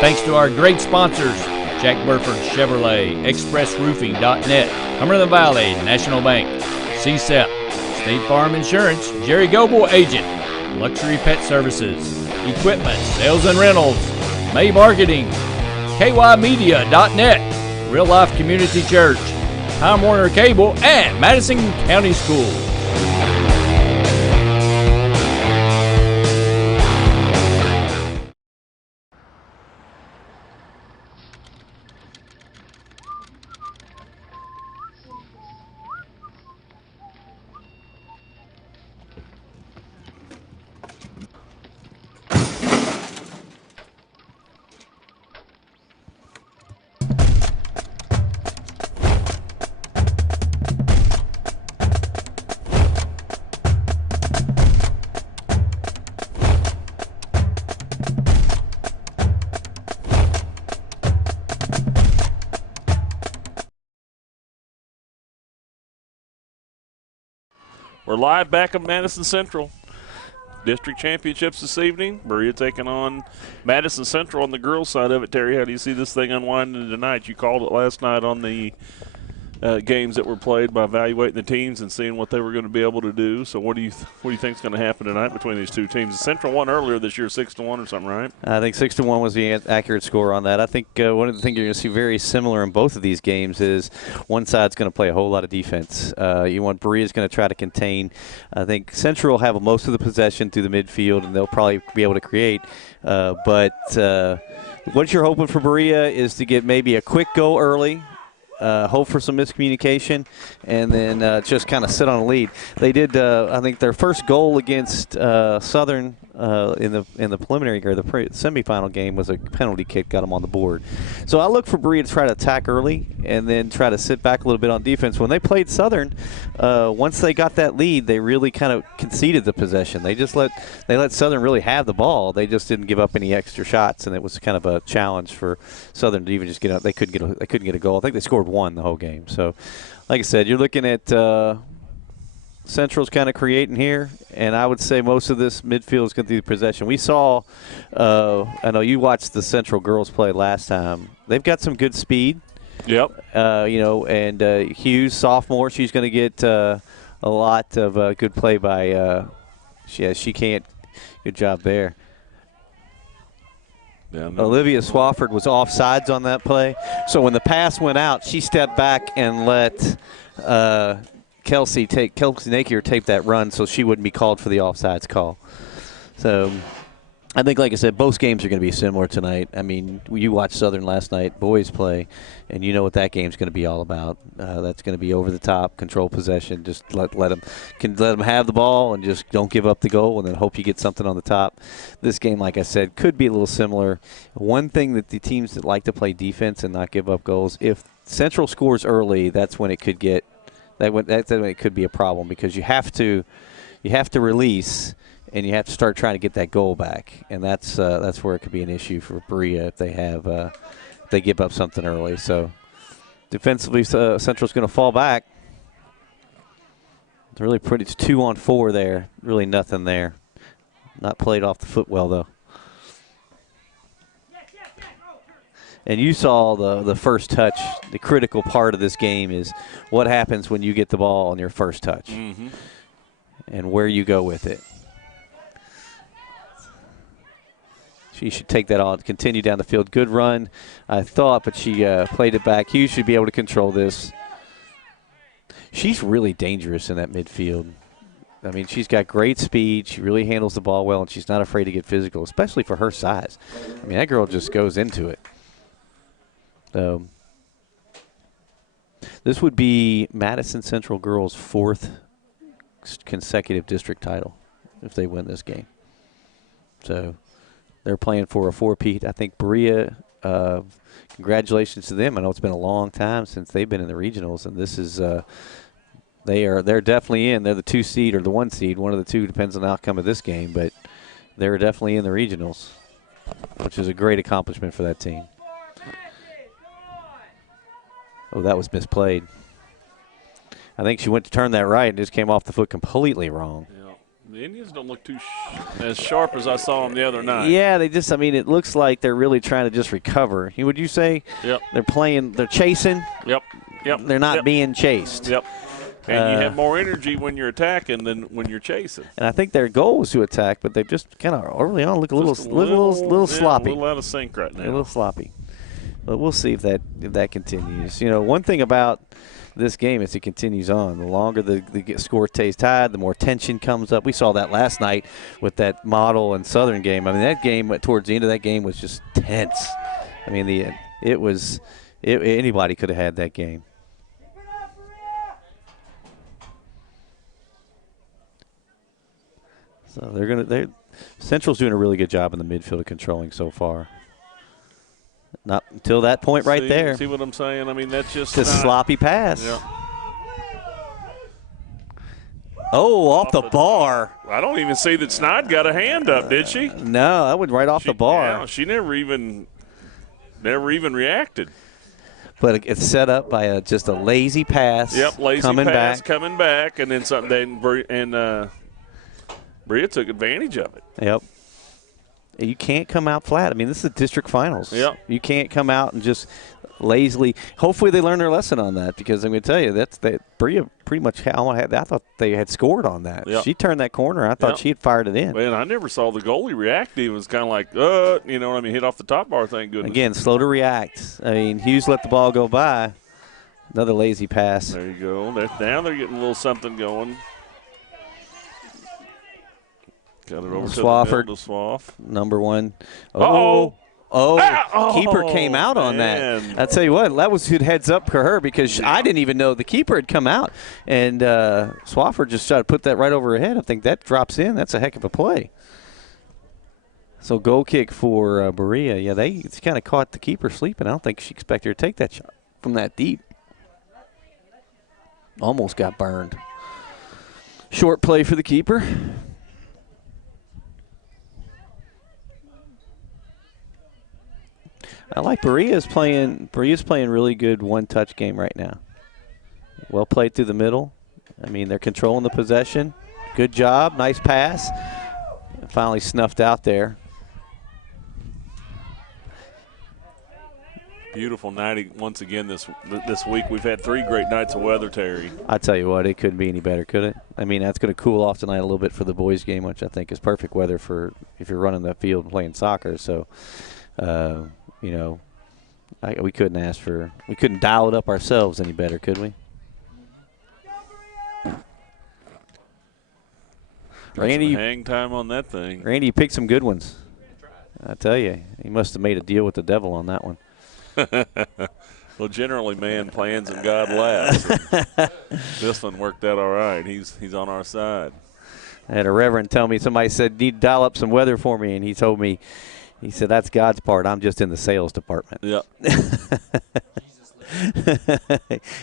Thanks to our great sponsors, Jack Burford Chevrolet, ExpressRoofing.net, Cumberland Valley, National Bank, CSEP, State Farm Insurance, Jerry Goble Agent, Luxury Pet Services, Equipment, Sales and Rentals, May Marketing, KYMedia.net, Real Life Community Church, Time Warner Cable, and Madison County Schools. We're live back at Madison Central. District championships this evening. Berea taking on Madison Central on the girls' side of it. Terry, how do you see this thing unwinding tonight? You called it last night on the games that were played by evaluating the teams and seeing what they were going to be able to do. So what do you think is going to happen tonight between these two teams? Central won earlier this year 6-1 or something, right? I think 6-1 was the accurate score on that. I think one of the things you're going to see very similar in both of these games is one side's going to play a whole lot of defense. You want Berea's going to try to contain. I think Central will have most of the possession through the midfield, and they'll probably be able to create. But what you're hoping for Berea is to get maybe a quick goal early. Hope for some miscommunication, and then just kind of sit on a lead. They did, I think, their first goal against Southern in the preliminary or the semifinal game was a penalty kick, got them on the board. So I look for Berea to try to attack early and then try to sit back a little bit on defense. When they played Southern, once they got that lead, they really kind of conceded the possession. They let Southern really have the ball. They just didn't give up any extra shots, and it was kind of a challenge for Southern to even just get out. They couldn't get a goal. I think they scored one the whole game. So, like I said, you're looking at Central's kind of creating here, and I would say most of this midfield is going to be possession. We saw, I know you watched the Central girls play last time. They've got some good speed. Yep. And Hughes, sophomore, she's going to get a lot of good play by. She can't. Good job there. Olivia Swafford was offsides on that play. So when the pass went out, she stepped back and let Kelsey Nakier tape that run so she wouldn't be called for the offsides call. So I think, like I said, both games are going to be similar tonight. I mean, you watched Southern last night, boys play, and you know what that game's going to be all about. That's going to be over the top, control possession. Just let them have the ball and just don't give up the goal, and then hope you get something on the top. This game, like I said, could be a little similar. One thing that the teams that like to play defense and not give up goals, if Central scores early, that's when it could get that's when it could be a problem, because you have to release. And you have to start trying to get that goal back, and that's where it could be an issue for Berea if they give up something early. So defensively, Central's going to fall back. It's really pretty. It's 2-on-4 there. Really nothing there. Not played off the foot well, though. And you saw the first touch. The critical part of this game is what happens when you get the ball on your first touch and where you go with it. She should take that on, continue down the field. Good run, I thought, but she played it back. Hughes should be able to control this. She's really dangerous in that midfield. I mean, she's got great speed. She really handles the ball well, and she's not afraid to get physical, especially for her size. I mean, that girl just goes into it. This would be Madison Central girls' 4th consecutive district title if they win this game. So they're playing for a 4-peat. I think Berea, congratulations to them. I know it's been a long time since they've been in the regionals, and this is they're definitely in. They're the 2 seed or the 1 seed. One of the two depends on the outcome of this game, but they're definitely in the regionals, which is a great accomplishment for that team. Oh, that was misplayed. I think she went to turn that right and just came off the foot completely wrong. Yeah. The Indians don't look too as sharp as I saw them the other night. Yeah, they just, I mean, it looks like they're really trying to just recover. Would you say Yep. they're chasing? Yep. They're not being chased. Yep. And you have more energy when you're attacking than when you're chasing. And I think their goal was to attack, but they've just kind of early on look a little sloppy. A little out of sync right now. A little sloppy. But we'll see if that continues. You know, one thing about this game is it continues on. The longer the score stays tied, the more tension comes up. We saw that last night with that Model and Southern game. I mean, that game towards the end of that game was just tense. I mean, anybody could have had that game. So Central's doing a really good job in the midfield of controlling so far. Not until that point right there. See what I'm saying? I mean, that's just a sloppy pass. Yeah. Oh, off the bar. I don't even see that Snide got a hand up, did she? No, that went right off the bar. Yeah, she never even reacted. But it's set up by just a lazy pass. Yep, lazy pass coming back, and then something. And Berea took advantage of it. Yep. You can't come out flat. I mean, this is the district finals. Yep. You can't come out and just lazily. Hopefully they learn their lesson on that, because I'm going to tell you, Berea pretty much I thought they had scored on that. Yep. She turned that corner. I thought she had fired it in. Man, I never saw the goalie react. He was kind of like, you know what I mean, hit off the top bar, thank goodness. Again, slow to react. I mean, Hughes let the ball go by. Another lazy pass. There you go. Now they're getting a little something going. Got it over Swafford, to Swaff. Number 1. Oh, keeper came out on that. I tell you what, that was good heads up for her, because I didn't even know the keeper had come out. And Swafford just tried to put that right over her head. I think that drops in. That's a heck of a play. So goal kick for Berea. Yeah, they kind of caught the keeper sleeping. I don't think she expected her to take that shot from that deep. Almost got burned. Short play for the keeper. I like Berea's playing really good one-touch game right now. Well played through the middle. I mean, they're controlling the possession. Good job. Nice pass. Finally snuffed out there. Beautiful night once again this week. We've had 3 great nights of weather, Terry. I tell you what, it couldn't be any better, could it? I mean, that's going to cool off tonight a little bit for the boys' game, which I think is perfect weather for if you're running the field and playing soccer. So, you know, we couldn't dial it up ourselves any better, could we? Randy, hang time on that thing. Randy, you picked some good ones. I tell you, he must have made a deal with the devil on that one. Well, generally, man plans and God laughs. This one worked out all right. He's on our side. I had a reverend tell me, somebody said, need to dial up some weather for me, and he told me, he said, that's God's part. I'm just in the sales department. Yep.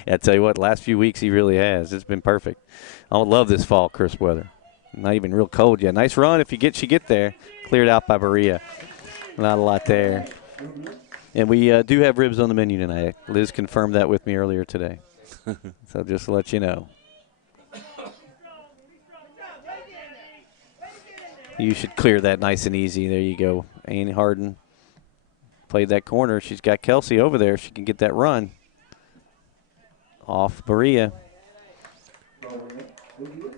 I tell you what, last few weeks he really has. It's been perfect. I love this fall crisp weather. Not even real cold yet. Nice run if you get there. Cleared out by Berea. Not a lot there. And we do have ribs on the menu tonight. Liz confirmed that with me earlier today. So just to let you know. You should clear that nice and easy. There you go. Annie Harden played that corner. She's got Kelsey over there. She can get that run. Off Berea.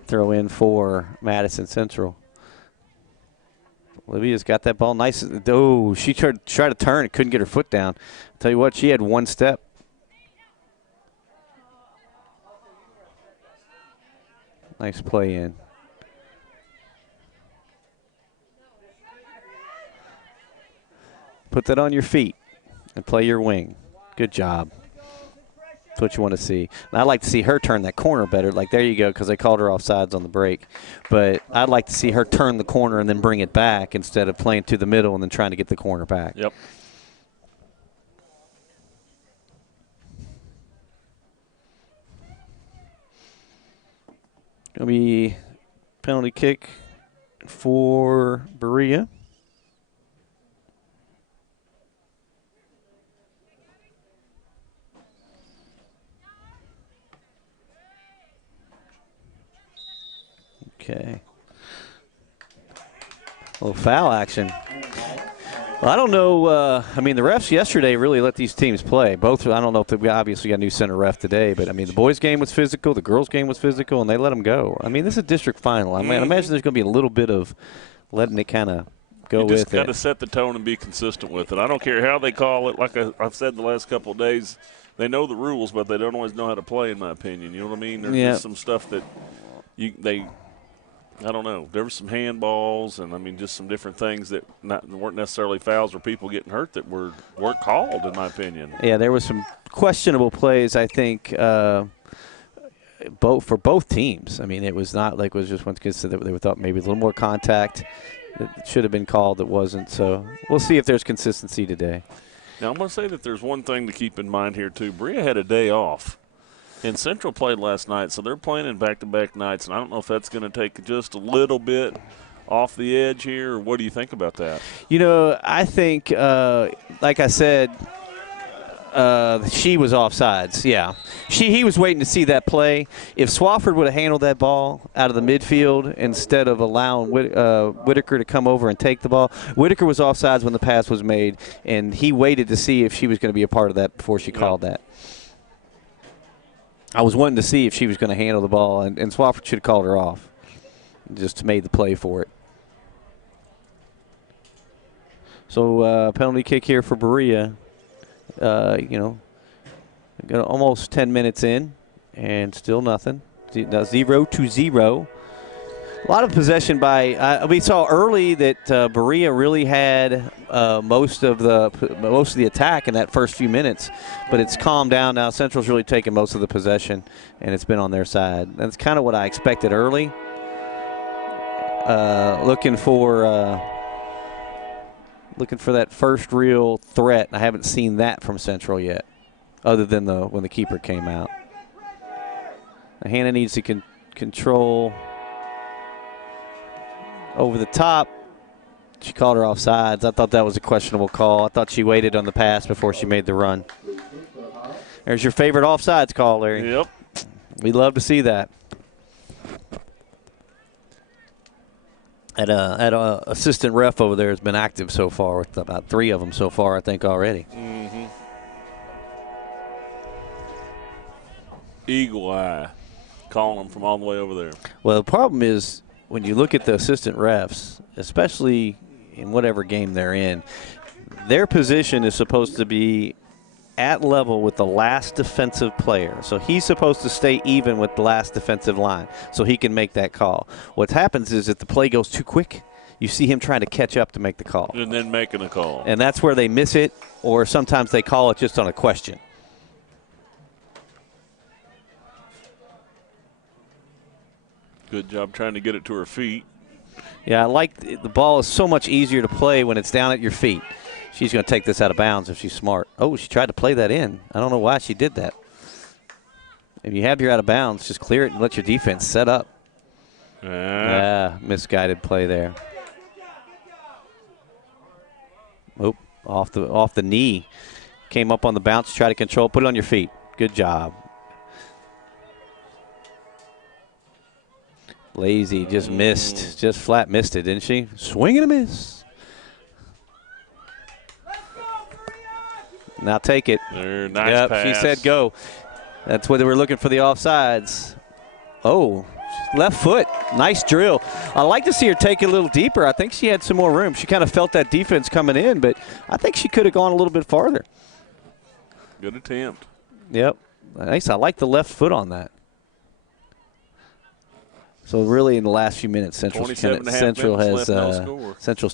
Throw in for Madison Central. Olivia's got that ball nice. Oh, she tried to turn and couldn't get her foot down. Tell you what, she had one step. Nice play in. Put that on your feet and play your wing. Good job. That's what you want to see. And I'd like to see her turn that corner better. Like, there you go, because they called her offsides on the break. But I'd like to see her turn the corner and then bring it back instead of playing to the middle and then trying to get the corner back. Yep. Going to be penalty kick for Berea. Okay. A little foul action. Well, I don't know. I mean, the refs yesterday really let these teams play. Both. I don't know if we obviously got a new center ref today, but I mean, the boys' game was physical, the girls' game was physical, and they let them go. I mean, this is a district final. I mean, I imagine there's going to be a little bit of letting it kind of go with it. You just got to set the tone and be consistent with it. I don't care how they call it. Like I've said the last couple of days, they know the rules, but they don't always know how to play, in my opinion. You know what I mean? There's just some stuff that I don't know. There were some handballs and, I mean, just some different things that weren't necessarily fouls or people getting hurt that weren't called, in my opinion. Yeah, there was some questionable plays, I think, for both teams. I mean, it was not like it was just one case that they thought maybe a little more contact that should have been called that wasn't. So we'll see if there's consistency today. Now, I'm going to say that there's one thing to keep in mind here, too. Berea had a day off. And Central played last night, so they're playing in back-to-back nights, and I don't know if that's going to take just a little bit off the edge here, or what do you think about that? You know, I think, like I said, she was offsides, yeah. He was waiting to see that play. If Swafford would have handled that ball out of the midfield instead of allowing Whitaker to come over and take the ball, Whitaker was offsides when the pass was made, and he waited to see if she was going to be a part of that before she called that. I was wanting to see if she was going to handle the ball, and Swafford should have called her off. Just made the play for it. So penalty kick here for Berea. Got almost 10 minutes in, and still nothing. 0-0. A lot of possession by. We saw early that Berea really had most of the attack in that first few minutes, but it's calmed down now. Central's really taken most of the possession, and it's been on their side. That's kind of what I expected early. Looking for that first real threat. I haven't seen that from Central yet, other than when the keeper came out. Hannah needs to control. Over the top. She called her offsides. I thought that was a questionable call. I thought she waited on the pass before she made the run. There's your favorite offsides call, Larry. Yep. We'd love to see that. That assistant ref over there has been active so far with about 3 of them so far, I think, already. Mm-hmm. Eagle eye. Calling them from all the way over there. Well, the problem is, when you look at the assistant refs, especially in whatever game they're in, their position is supposed to be at level with the last defensive player. So he's supposed to stay even with the last defensive line so he can make that call. What happens is if the play goes too quick, you see him trying to catch up to make the call. And then making a call. And that's where they miss it, or sometimes they call it just on a question. Good job trying to get it to her feet. Yeah, I like the ball is so much easier to play when it's down at your feet. She's going to take this out of bounds if she's smart. Oh, she tried to play that in. I don't know why she did that. If you have your out of bounds, just clear it and let your defense set up. Misguided play there. Oop, off the knee. Came up on the bounce, try to control, put it on your feet. Good job. Lazy just missed, just flat missed it, didn't she? Swing and a miss. Now take it. Nice pass. She said go. That's what they were looking for, the offsides. Oh, left foot. Nice drill. I like to see her take it a little deeper. I think she had some more room. She kind of felt that defense coming in, but I think she could have gone a little bit farther. Good attempt. Yep. Nice. I like the left foot on that. So really, in the last few minutes, Central's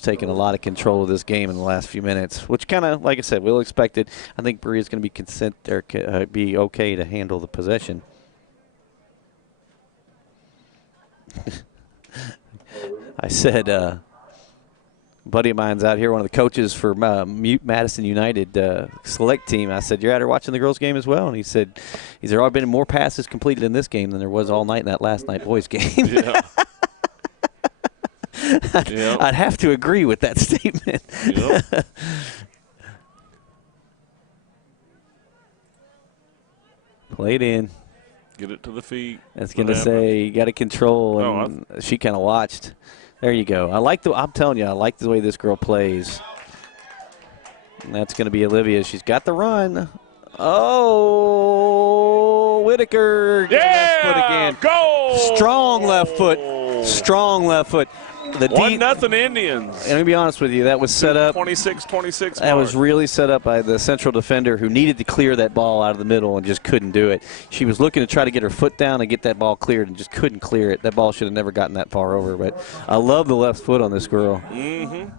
taken a lot of control of this game in the last few minutes, which kind of, like I said, we'll expect it. I think Berea's going to be okay to handle the possession. I said, a buddy of mine's out here, one of the coaches for Madison United select team. I said, you're out here watching the girls' game as well? And he said, there have been more passes completed in this game than there was all night in that last night boys' game. Yeah. I'd have to agree with that statement. Yep. Played in. Get it to the feet. That's going to say you got to control, and she kind of watched. There you go. I'm telling you, I like the way this girl plays. And that's going to be Olivia. She's got the run. Oh, Whitaker. Yeah, foot again. Goal. Strong left foot. Strong left foot. 1-0 Indians. And to be honest with you, that was set up. 26-26. That was really set up by the Central defender who needed to clear that ball out of the middle and just couldn't do it. She was looking to try to get her foot down and get that ball cleared and just couldn't clear it. That ball should have never gotten that far over. But I love the left foot on this girl. Mm-hmm.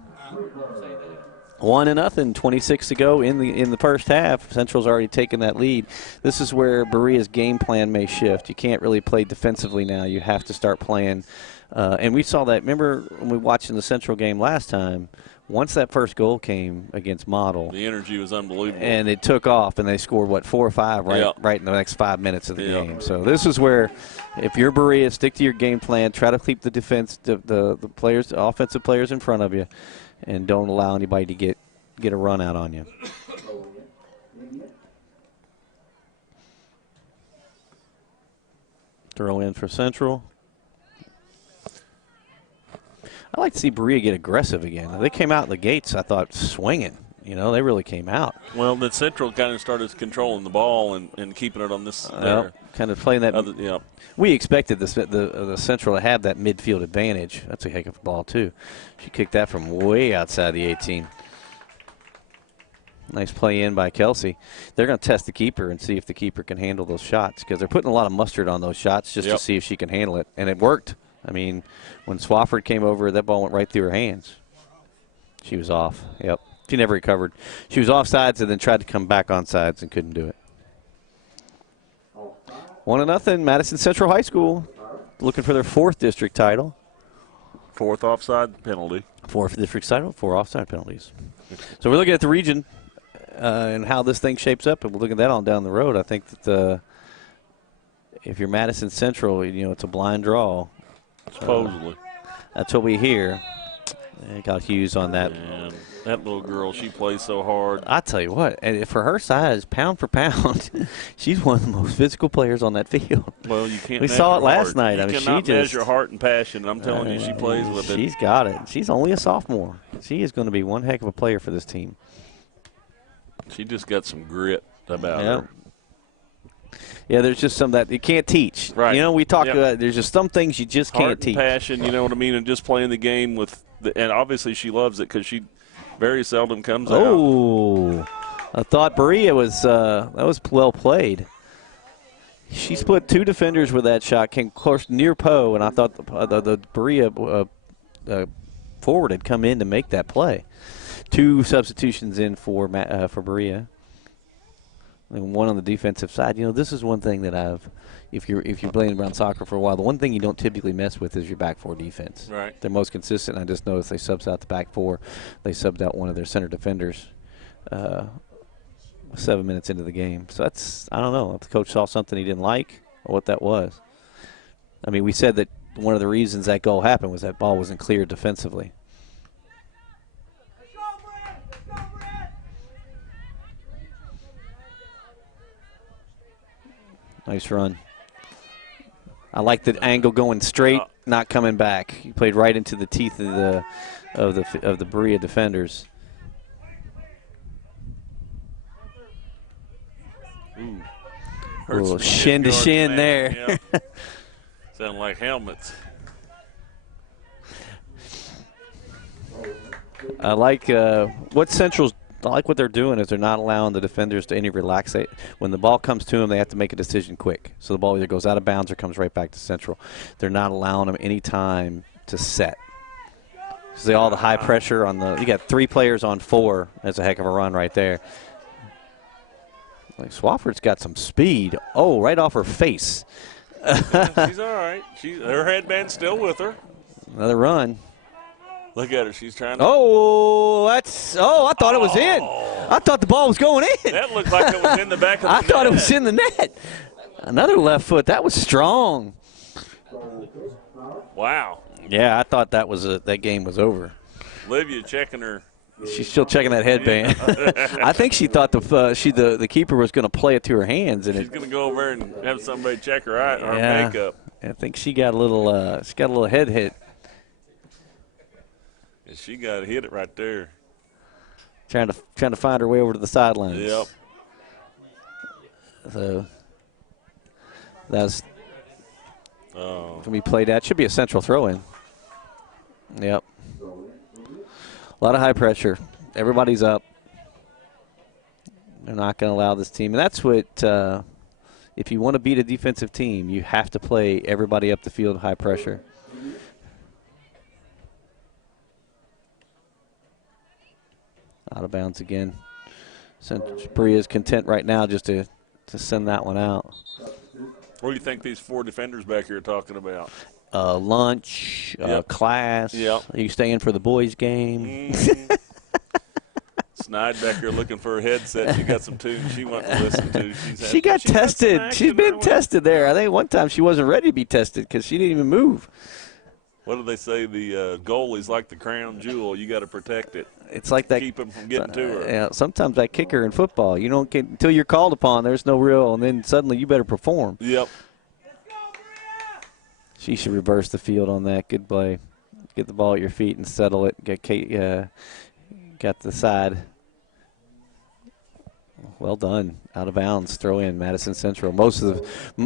1-0, 26 to go in the first half. Central's already taken that lead. This is where Berea's game plan may shift. You can't really play defensively now. You have to start playing. And we saw that. Remember when we watched in the Central game last time, once that first goal came against Model. The energy was unbelievable. And it took off, and they scored, 4 or 5 right in the next 5 minutes of the game. So this is where, if you're Berea, stick to your game plan. Try to keep the defense, the players, the offensive players in front of you, and don't allow anybody to get a run out on you. Throw in for Central. I like to see Berea get aggressive again. They came out in the gates, I thought, swinging. They really came out. Well, the Central kind of started controlling the ball and keeping it on this. Kind of playing that. We expected the Central to have that midfield advantage. That's a heck of a ball, too. She kicked that from way outside the 18. Nice play in by Kelsey. They're going to test the keeper and see if the keeper can handle those shots because they're putting a lot of mustard on those shots just to see if she can handle it. And it worked. I mean, when Swafford came over, that ball went right through her hands. She was off. Yep. She never recovered. She was offsides and then tried to come back on sides and couldn't do it. 1-0, Madison Central High School looking for their 4th district title. 4th offside penalty. 4th district title, 4 offside penalties. So we're looking at the region and how this thing shapes up, and we'll look at that on down the road. I think that if you're Madison Central, it's a blind draw. Supposedly. That's what we hear. They got Hughes on that. Man, that little girl, she plays so hard. I tell you what, and for her size, pound for pound, she's one of the most physical players on that field. Well, you can't. We saw it last night. You cannot measure heart and passion. I'm telling you, she plays with it. She's got it. She's only a sophomore. She is going to be one heck of a player for this team. She just got some grit about her. Yeah, there's just some that you can't teach. Right. We talked about there's just some things you just can't teach. Passion, you know what I mean, and just playing the game and obviously she loves it because she very seldom comes out. Oh, I thought Berea was that was well played. She split 2 defenders with that shot, came close near Poe, and I thought the Berea forward had come in to make that play. 2 substitutions in for Berea. And 1 on the defensive side. This is one thing that if you're playing around soccer for a while, the one thing you don't typically mess with is your back 4 defense. Right. They're most consistent. I just noticed they subbed out the back 4. They subbed out one of their center defenders 7 minutes into the game. So I don't know if the coach saw something he didn't like or what that was. I mean, we said that one of the reasons that goal happened was that ball wasn't cleared defensively. Nice run. I like the angle going straight. not coming back. He played right into the teeth of the Berea defenders. Ooh. A little shin to shin there. Yep. Sound like helmets. I like what Central's. I like what they're doing is they're not allowing the defenders to any relaxate. When the ball comes to them, they have to make a decision quick. So the ball either goes out of bounds or comes right back to Central. They're not allowing them any time to set. So all the high pressure on the. You got 3 players on 4. That's a heck of a run right there. Like Swafford's got some speed. Oh, right off her face. Yeah, she's all right. Her headband's still with her. Another run. Look at her. She's trying to. Oh, I thought it was in. I thought the ball was going in. That looked like it was in the back of the I thought net. it was in the net. Another left foot. That was strong. Wow. Yeah, I thought that game was over. Olivia checking her. She's still checking that headband. I think she thought the keeper was going to play it to her hands, and she's going to go over and have somebody check her makeup. I think she got a little head hit. And she got to hit it right there. Trying to find her way over to the sidelines. Yep. So that's can be played at. Should be a Central throw-in. Yep. A lot of high pressure. Everybody's up. They're not going to allow this team. And that's what, if you want to beat a defensive team, you have to play everybody up the field high pressure. Out of bounds again. Berea is content right now just to send that one out. What do you think these 4 defenders back here are talking about? Lunch, class. Yep. Are you staying for the boys' game? Snide back here looking for her headset. She got some tunes she wanted to listen to. She got tested. She's been tested there. I think one time she wasn't ready to be tested because she didn't even move. What do they say? The goalie's like the crown jewel. You got to protect it. It's like that. Keep them from getting to her. Yeah, sometimes that kicker in football, you don't get until you're called upon. There's no real, and then suddenly you better perform. Yep. She should reverse the field on that. Good play. Get the ball at your feet and settle it. Got the side. Well done. Out of bounds. Throw in Madison Central.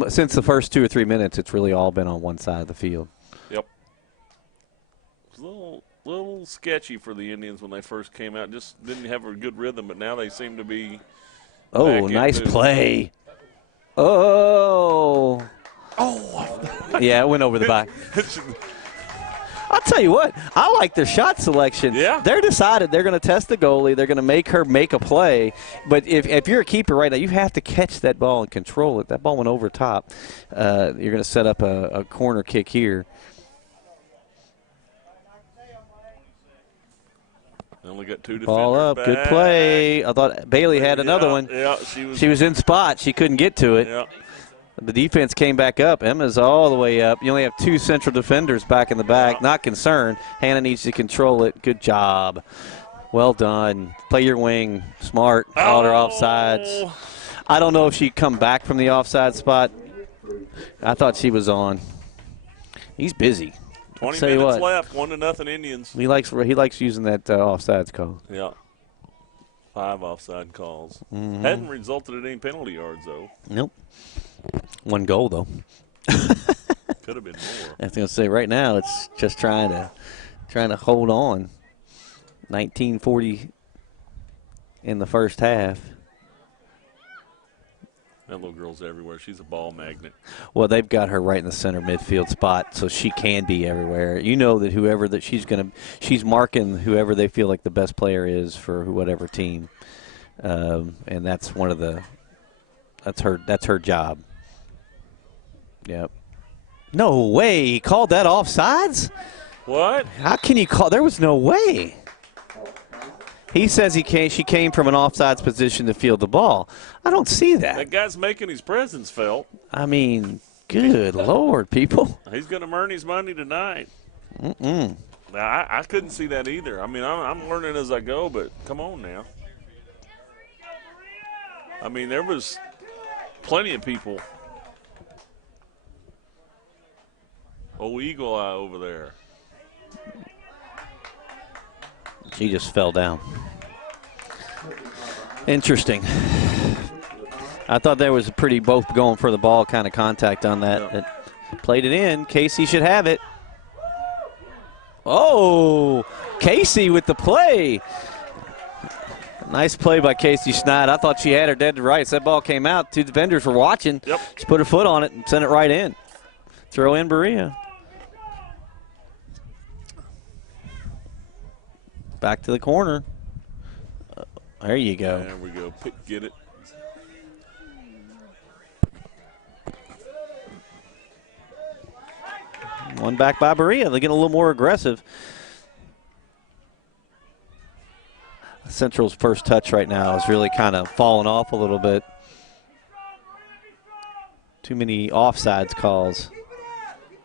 Since the first 2 or 3 minutes, it's really all been on one side of the field. Yep. It's a little sketchy for the Indians when they first came out. Just didn't have a good rhythm, but now they seem to be. Oh, nice play. Oh. Yeah, it went over the back. I'll tell you what, I like their shot selection. Yeah. They're decided they're going to test the goalie. They're going to make her make a play. But if you're a keeper right now, you have to catch that ball and control it. That ball went over top. You're going to set up a corner kick here. Only got 2 defenders Ball up, back. good play. I thought Bailey had another one. Yeah, she was in spot. She couldn't get to it. Yeah. The defense came back up. Emma's all the way up. You only have 2 Central defenders back in the back. Yeah. Not concerned. Hannah needs to control it. Good job. Well done. Play your wing. Smart. Called her offsides. I don't know if she'd come back from the offside spot. I thought she was on. He's busy. 20 Tell you minutes what. left. 1-0 Indians. He likes using that offsides call. Yeah. 5 offside calls. Mm-hmm. Hadn't resulted in any penalty yards, though. Nope. 1 goal, though. Could have been more. I was going to say, right now, it's just trying to hold on. 1940 in the first half. That little girl's everywhere. She's a ball magnet. Well, they've got her right in the center midfield spot, so she can be everywhere. You know that she's marking whoever they feel like the best player is for whatever team, and that's her job. Yep. No way. He called that offsides? What? How can you call? There was no way. He says she came from an offsides position to field the ball. I don't see that. That guy's making his presence felt. I mean, good Lord, people. He's going to earn his money tonight. Mm-mm. Now, I couldn't see that either. I mean, I'm learning as I go, but come on now. I mean, there was plenty of people. Oh, eagle eye over there. She just fell down. Interesting. I thought there was a pretty both going for the ball kind of contact on that. Yeah. It played it in. Casey should have it. Oh, Casey with the play. Nice play by Casey Schneid. I thought she had her dead to rights. That ball came out. Two defenders were watching. Yep. She put her foot on it and sent it right in. Throw in Berea. Back to the corner. There you go. There we go. Get it. One back by Berea. They're getting a little more aggressive. Central's first touch right now is really kind of falling off a little bit. Too many offsides calls.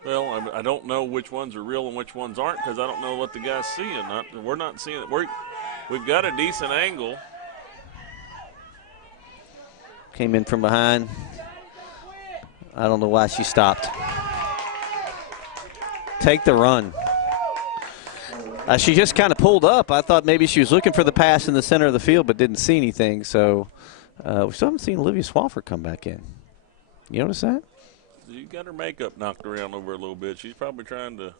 Well, I don't know which ones are real and which ones aren't because I don't know what the guy's seeing. We're not seeing it. We've got a decent angle. Came in from behind. I don't know why she stopped. Take the run. She just kind of pulled up. I thought maybe she was looking for the pass in the center of the field but didn't see anything. So we still haven't seen Olivia Swafford come back in. You notice that? You got her makeup knocked around over a little bit. She's probably trying to.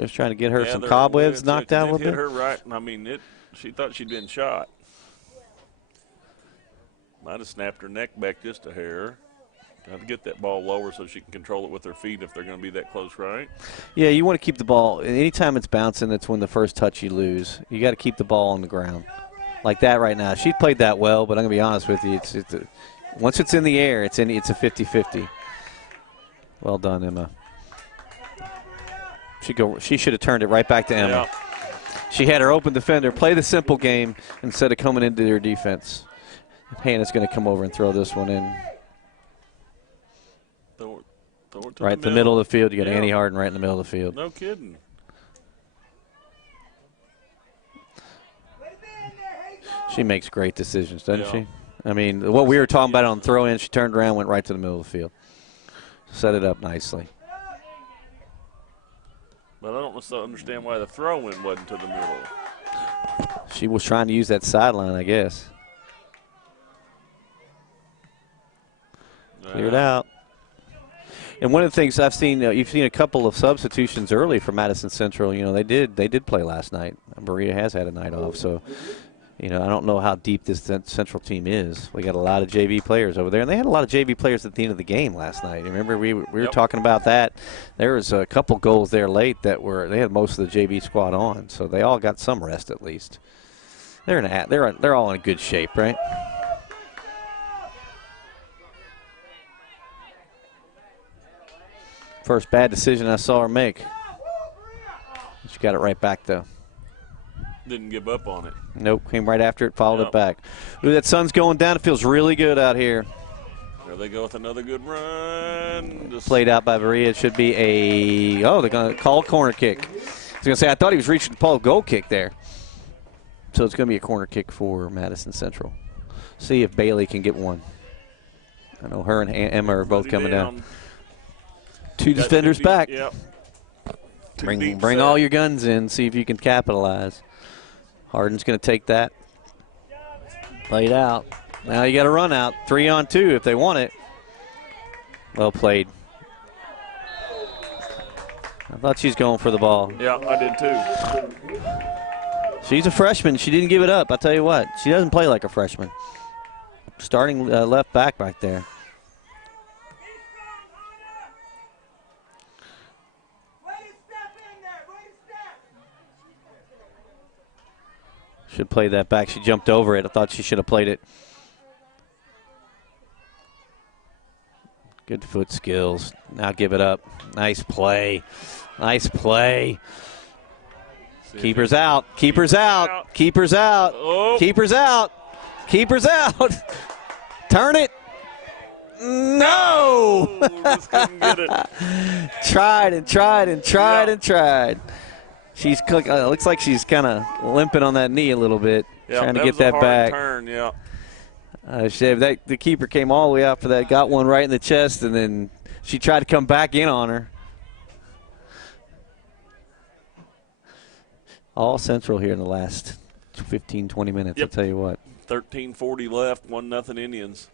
Just trying to get her some cobwebs knocked out a little bit. Hit her right. I mean, she thought she'd been shot. Might have snapped her neck back just a hair. Got to get that ball lower so she can control it with her feet if they're going to be that close, right? Yeah, you want to keep the ball. Anytime it's bouncing, that's when the first touch you lose. You got to keep the ball on the ground. Like that right now. She played that well, but I'm going to be honest with you. Once it's in the air, it's a 50-50. Well done, Emma. She should have turned it right back to Emma. Yeah. She had her open defender. Play the simple game instead of coming into their defense. Hannah's going to come over and throw this one in. Throw it to right in the middle of the field. You got Annie Harden right in the middle of the field. No kidding. She makes great decisions, doesn't she? I mean, what we were talking about on throw-in, she turned around, went right to the middle of the field. Set it up nicely. But I don't understand why the throw-in wasn't to the middle. She was trying to use that sideline, I guess. Cleared out. And one of the things I've seen, you've seen a couple of substitutions early for Madison Central. You know, they did play last night. Berea has had a night off, so I don't know how deep this Central team is. We got a lot of JV players over there, and they had a lot of JV players at the end of the game last night. Remember, we were talking about that. There was a couple goals there late that they had most of the JV squad on, so they all got some rest at least. They're all in good shape, right? First bad decision I saw her make. She got it right back, though. Didn't give up on it. Nope, came right after it, followed it back. Ooh, that sun's going down. It feels really good out here. There they go with another good run. Played out by Berea. It should be they're going to call a corner kick. I was going to say, I thought he was reaching the Paul goal kick there. So it's going to be a corner kick for Madison Central. See if Bailey can get one. I know her and Emma are both coming down. Two defenders back. Yep. Bring all your guns in. See if you can capitalize. Harden's going to take that. Played out. Now you got to run out. 3-on-2 if they want it. Well played. I thought she was going for the ball. Yeah, I did too. She's a freshman. She didn't give it up. I'll tell you what. She doesn't play like a freshman. Starting left back right there. Should play that back. She jumped over it. I thought she should have played it. Good foot skills. Now give it up. Nice play. Nice play. Keeper's out. Keeper's out. Keeper's out. Oh. Keeper's out. Keeper's out. Turn it. No. Just couldn't get it. Tried and tried and tried and tried. She's looks like she's kind of limping on that knee a little bit, trying to get that back. Turn, yeah. The keeper came all the way out for that, got one right in the chest, and then she tried to come back in on her. All Central here in the last 15, 20 minutes, Yep. I'll tell you what. 13:40 left, 1-0 Indians.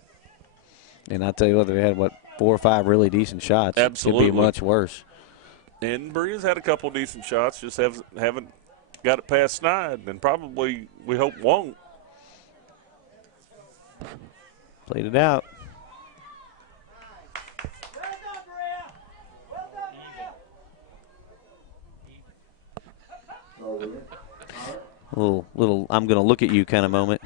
And I'll tell you what, they had, 4 or 5 really decent shots. Absolutely. It could be much worse. And Berea's had a couple decent shots, just haven't got it past Snide, and probably, we hope, won't. Played it out. Little I'm going to look at you kind of moment.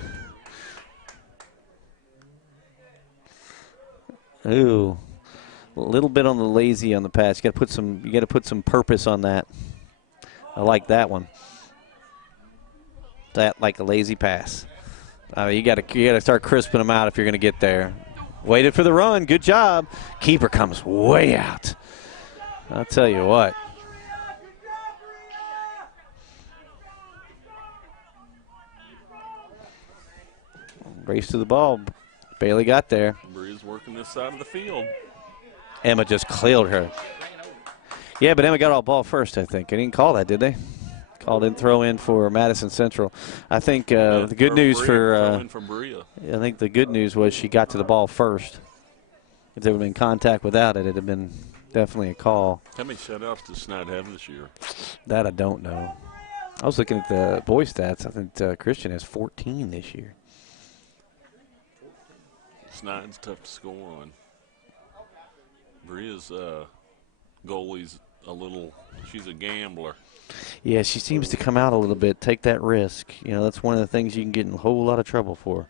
Ooh. A little bit on the lazy on the pass. You got to put some purpose on that. I like that one. That like a lazy pass. You got to start crisping them out if you're going to get there. Waited for the run. Good job. Keeper comes way out. I'll tell you what. Race to the ball. Bailey got there. Berea's working this side of the field. Emma just cleared her. Yeah, but Emma got all ball first, I think. They didn't call that, did they? Called in throw in for Madison Central. I think the good news Berea. I think the good news was she got to the ball first. If there would have been contact without it, it'd have been definitely a call. How many shutouts does Snide have this year? That I don't know. I was looking at the boys' stats. I think Christian has 14 this year. Snide's tough to score on. Berea's goalie's she's a gambler. Yeah, she seems to come out a little bit, take that risk. You know, that's one of the things you can get in a whole lot of trouble for.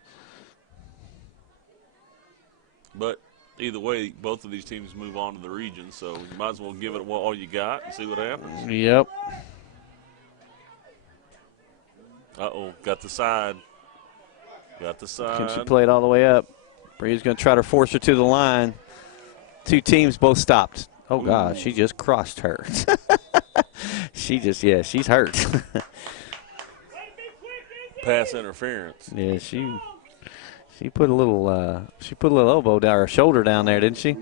But either way, both of these teams move on to the region, so you might as well give it all you got and see what happens. Yep. Uh-oh, got the side. Can she play it all the way up? Berea's going to try to force her to the line. Two teams both stopped. Oh, God, she just crossed her. She's hurt. Pass interference. Yeah, she put a little elbow down, or shoulder down there, didn't she?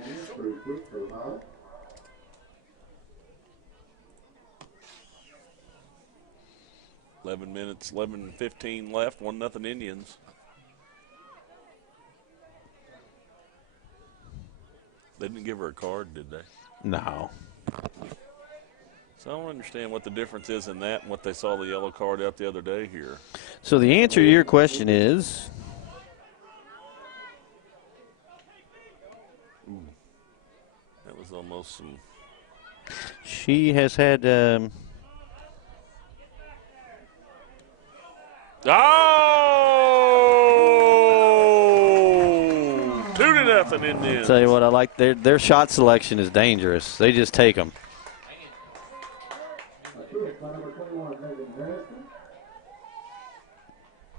Eleven 15 left, 1-0 Indians. They didn't give her a card, did they? No. So I don't understand what the difference is in that and what they saw the yellow card out the other day here. So the answer to your question is? That was almost some. She has had. Oh! 2-0 Indians. Tell you what, I like their shot selection is dangerous. They just take them.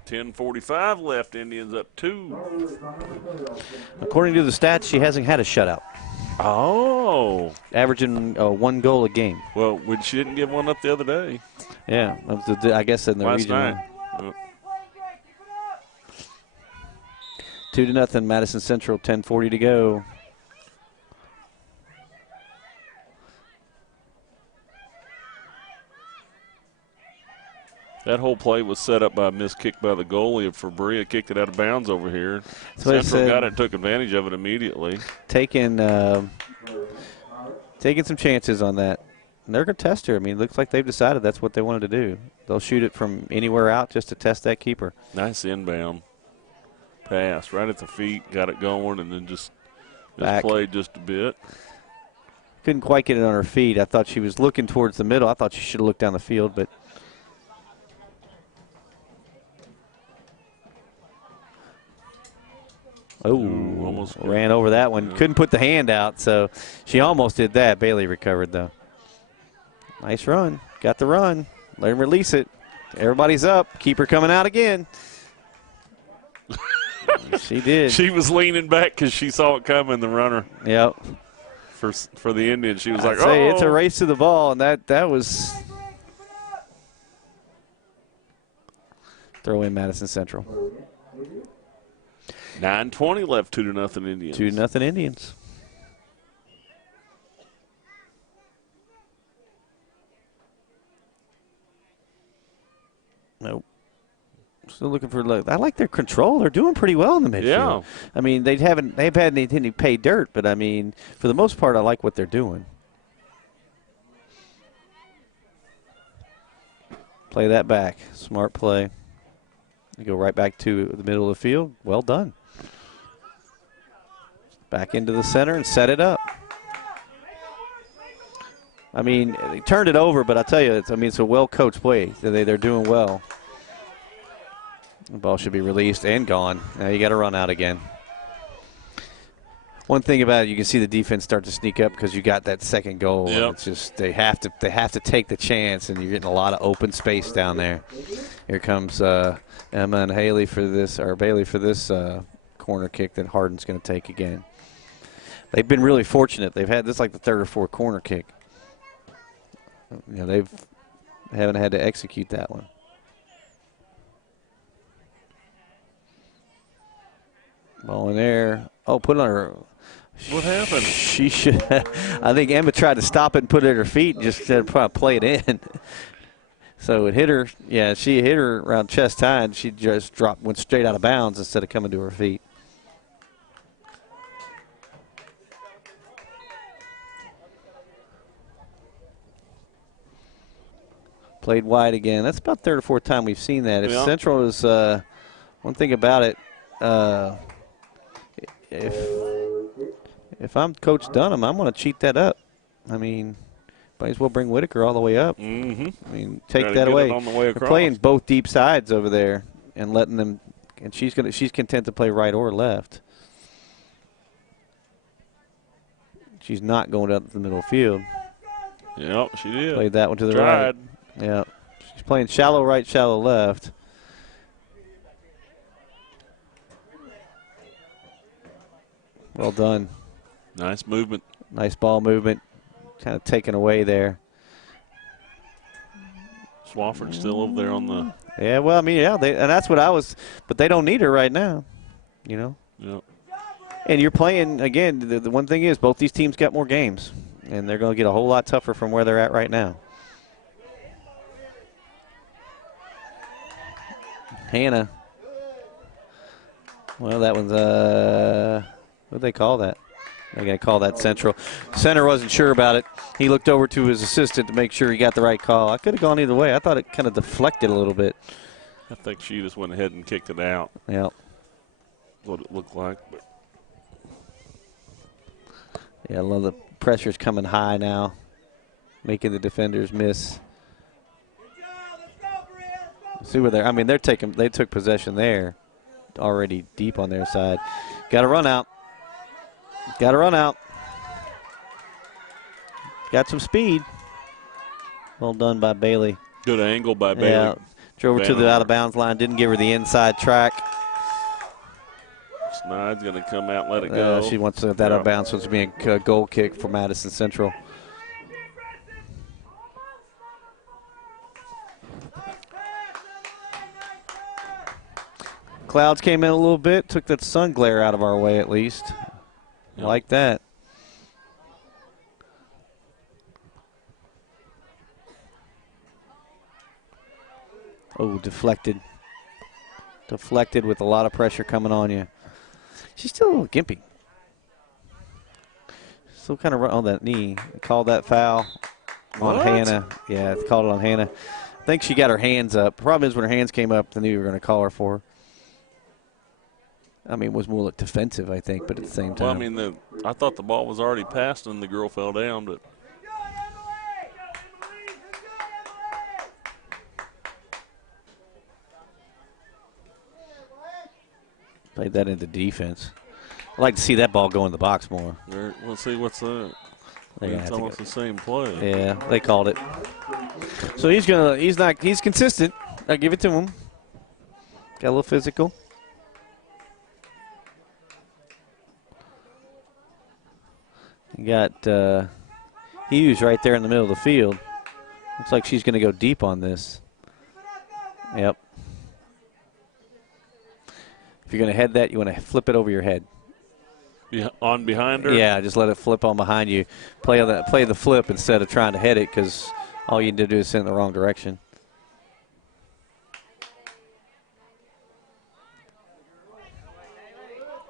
.10:45 left. Indians up 2. According to the stats, she hasn't had a shutout. Oh. Averaging 1 goal a game. Well, she didn't give one up the other day. Yeah, I guess in the last region. night. 2-0 Madison Central, 10:40 to go. That whole play was set up by a missed kick by the goalie. For Berea kicked it out of bounds over here. Central got it and took advantage of it immediately. Taking some chances on that. And they're going to test her. I mean, it looks like they've decided that's what they wanted to do. They'll shoot it from anywhere out just to test that keeper. Nice inbound pass right at the feet, got it going, and then just played just a bit. Couldn't quite get it on her feet. I thought she was looking towards the middle. I thought she should have looked down the field, but almost ran over that one. Yeah. Couldn't put the hand out, so she almost did that. Bailey recovered, though. Nice run. Got the run. Let him release it. Everybody's up. Keeper coming out again. She did. She was leaning back because she saw it coming, the runner. Yep. For the Indians, she was like, "Oh, it's a race to the ball," and that was throw in Madison Central. 9:20 left, 2-0 Indians. 2-0 Indians. Still looking for look. I like their control. They're doing pretty well in the midfield. Yeah. I mean, they've had any pay dirt, but I mean, for the most part, I like what they're doing. Play that back. Smart play. You go right back to the middle of the field. Well done. Back into the center and set it up. I mean, they turned it over, but I tell you, it's a well-coached play. They're doing well. The ball should be released and gone. Now you got to run out again. One thing about it, you can see the defense start to sneak up because you got that second goal. Yep. It's just they have to take the chance, and you're getting a lot of open space down there. Here comes Emma and Bailey for this corner kick that Hardin's going to take again. They've been really fortunate. They've had this like the third or fourth corner kick. They haven't had to execute that one. Ball in there. Oh, put it on her. What happened? She should. I think Emma tried to stop it and put it at her feet and just play it in. So it hit her. Yeah, she hit her around chest high, and she just went straight out of bounds instead of coming to her feet. Played wide again. That's about third or fourth time we've seen that. If Central is one thing about it, if I'm Coach Dunham, I'm going to cheat that up. I mean, might as well bring Whitaker all the way up. Mm-hmm. I mean, take that away. They're playing both deep sides over there and letting them. And she's content to play right or left. She's not going up the middle field. Yep, she did. Played that one to the right. Yeah, she's playing shallow right, shallow left. Well done. Nice movement. Nice ball movement. Kind of taken away there. Swafford's still over there on the. Yeah, well, I mean, yeah, and that's what I was. But they don't need her right now, Yep. And you're playing again. The one thing is, both these teams got more games, and they're going to get a whole lot tougher from where they're at right now. Hannah. Well, that one's what do they call that? They're going to call that Central. Center wasn't sure about it. He looked over to his assistant to make sure he got the right call. I could have gone either way. I thought it kind of deflected a little bit. I think she just went ahead and kicked it out. Yeah. What it looked like. But. Yeah, I love the pressure's coming high now, making the defenders miss. See where they're. I mean, they took possession there, already deep on their side. Got to run out. Got to run out. Got some speed. Well done by Bailey. Good angle by Bailey. Yeah, drove her to the out of bounds line. Didn't give her the inside track. Snide's going to come out and let it go. She wants that out of bounds, so it's being a goal kick for Madison Central. Clouds came in a little bit, took that sun glare out of our way at least. Yep. Like that. Oh, deflected. Deflected with a lot of pressure coming on you. She's still a little gimpy. Still kind of on that knee. They called that foul on Hannah. Yeah, they called it on Hannah. I think she got her hands up. Problem is when her hands came up, they knew you were going to call her for her. I mean, it was more like defensive, I think, but at the same time. Well, I mean, I thought the ball was already passed and the girl fell down, but. Played that into defense. I'd like to see that ball go in the box more. Let's see what's that. It's almost the same play. Yeah, they called it. So he's consistent. I give it to him. Got a little physical. You got Hughes right there in the middle of the field. Looks like she's going to go deep on this. Yep. If you're going to head that, you want to flip it over your head. On behind her? Yeah, just let it flip on behind you. Play the flip instead of trying to head it, because all you need to do is send it in the wrong direction.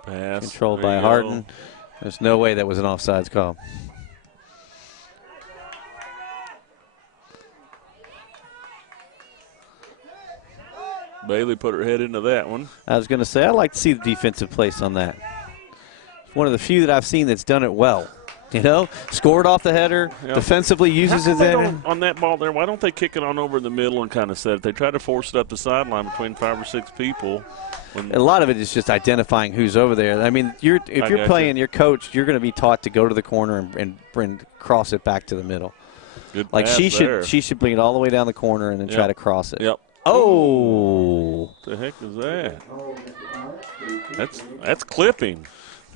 Pass. Controlled There by you Harden. go. There's no way that was an offsides call. Bailey put her head into that one. I was going to say, I like to see the defensive place on that. It's one of the few that I've seen that's done it well. You know, scored off the header, defensively uses his header. On that ball there, why don't they kick it on over in the middle and kind of set it? They try to force it up the sideline between 5 or 6 people. A lot of it is just identifying who's over there. I mean, if you're playing your coach, you're going to be taught to go to the corner and cross it back to the middle. Good like pass she should bring it all the way down the corner and then try to cross it. Yep. Oh! What the heck is that? That's clipping.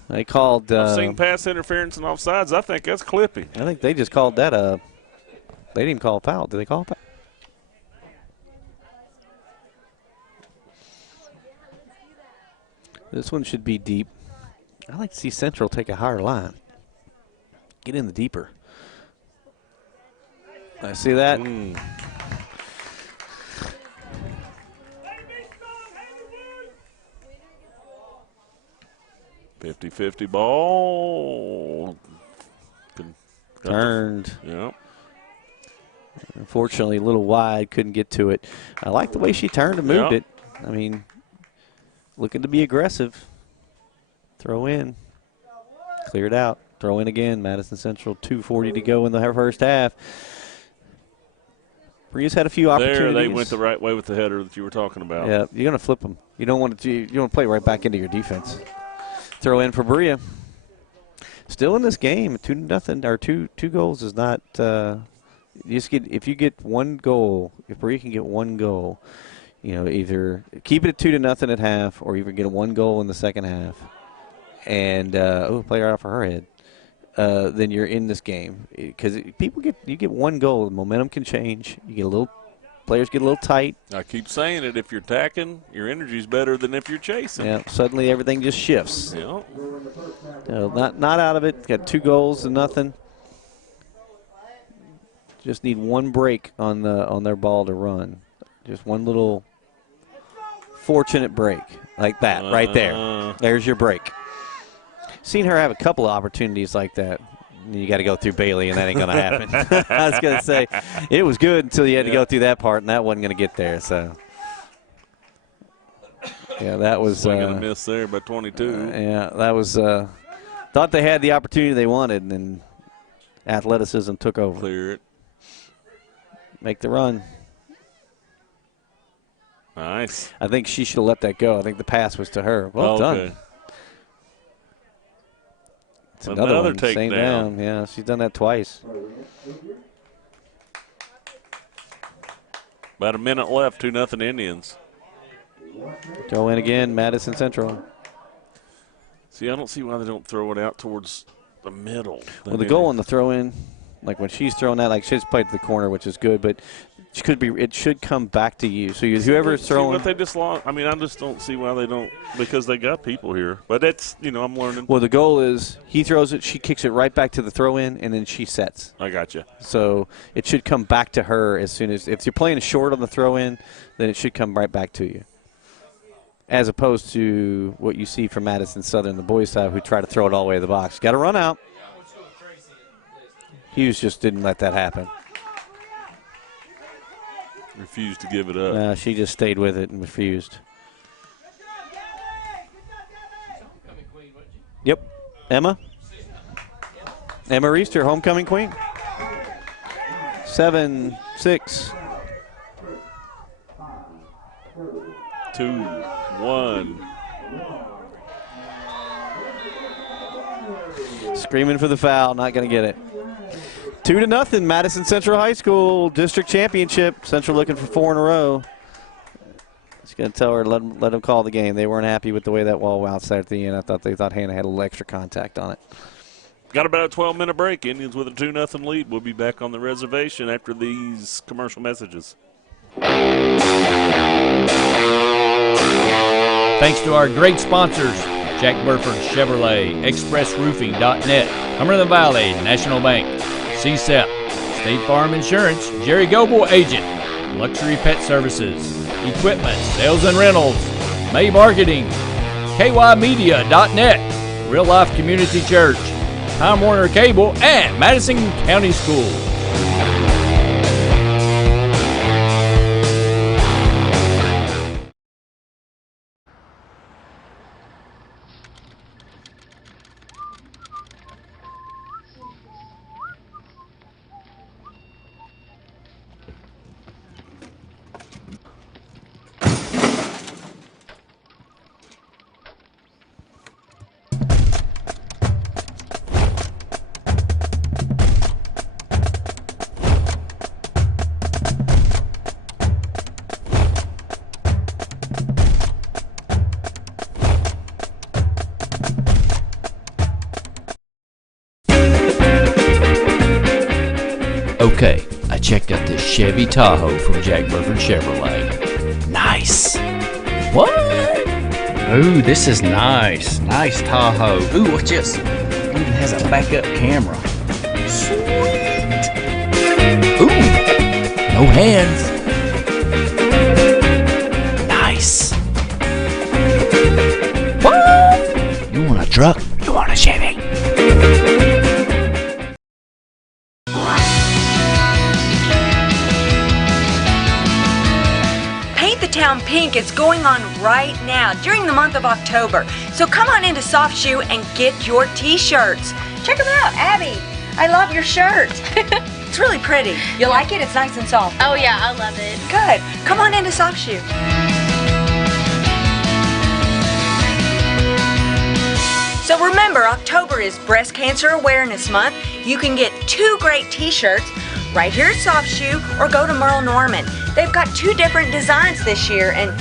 They called. I've seen pass interference and offsides. I think that's clipping. I think they just called that a. They didn't even call a foul. Did they call a foul? This one should be deep. I like to see Central take a higher line. Get in the deeper. I see that. 50-50 ball. Turned. Yep. Unfortunately, a little wide. Couldn't get to it. I like the way she turned and moved it. I mean, looking to be aggressive. Throw in. Clear it out. Throw in again. Madison Central, 2:40 to go in the first half. Berea's had a few opportunities. There, they went the right way with the header that you were talking about. Yeah, you're going to flip them. You don't want to. You want to play right back into your defense. Throw in for Berea. Still in this game, 2-0 or two goals is not. You just get if you get one goal. If Berea can get one goal, you know, either keep it at 2-0 at half, or even get one goal in the second half, and play right off of her head. Then you're in this game because you get one goal, the momentum can change. You get a little. Players get a little tight. I keep saying it. If you're attacking, your energy's better than if you're chasing. Yeah, suddenly everything just shifts. Yeah. Not out of it. Got 2 goals to nothing. Just need one break on their ball to run. Just one little fortunate break like that right there. There's your break. Seen her have a couple of opportunities like that. You got to go through Bailey, and that ain't going to happen. I was going to say, it was good until you had to go through that part, and that wasn't going to get there. So, yeah, that was swing and a miss there by 22. Yeah, that was thought they had the opportunity they wanted, and then athleticism took over. Clear it. Make the run. Nice. I think she should have let that go. I think the pass was to her. Well done. It's another one. Same down. Yeah, she's done that twice. About a minute left, 2-0 Indians. Go in again, Madison Central. See, I don't see why they don't throw it out towards the middle. Well, the goal on the throw-in, like when she's throwing that, like she's played to the corner, which is good, but it should come back to you. So whoever's throwing. But they just lost. I mean, I just don't see why they don't, because they got people here. But that's, I'm learning. Well, the goal is he throws it, she kicks it right back to the throw-in, and then she sets. I got you. So it should come back to her as soon as, if you're playing short on the throw-in, then it should come right back to you. As opposed to what you see from Madison Southern, the boys' side, who try to throw it all the way to the box. Got to run out. Hughes just didn't let that happen. Refused to give it up. No, she just stayed with it and refused. Yep. Emma Reister, homecoming queen. 7-6. 2-1. Screaming for the foul, not going to get it. 2-0, Madison Central High School district championship. Central looking for 4 in a row. Just going to tell her, let them call the game. They weren't happy with the way that wall bounced out at the end. They thought Hannah had a little extra contact on it. Got about a 12-minute break. Indians with a 2-0 lead. We'll be back on the reservation after these commercial messages. Thanks to our great sponsors, Jack Burford Chevrolet, ExpressRoofing.net, Cumberland Valley National Bank, CSEP, State Farm Insurance, Jerry Goble Agent, Luxury Pet Services, Equipment, Sales and Rentals, May Marketing, kymedia.net, Real Life Community Church, Time Warner Cable, and Madison County Schools. Okay, I checked out this Chevy Tahoe from Jack Burford Chevrolet. Nice. What? Ooh, this is nice. Nice Tahoe. Ooh, watch this. It even has a backup camera. Sweet. Ooh, no hands. Nice. What? You want a truck? You want a Chevy? Town Pink is going on right now during the month of October. So come on into Soft Shoe and get your t-shirts. Check them out, Abby. I love your shirt. It's really pretty. You like it? It's nice and soft. Oh yeah, I love it. Good. Come on into Soft Shoe. So remember, October is Breast Cancer Awareness Month. You can get 2 great t-shirts right here at Soft Shoe or go to Merle Norman. They've got 2 different designs this year, and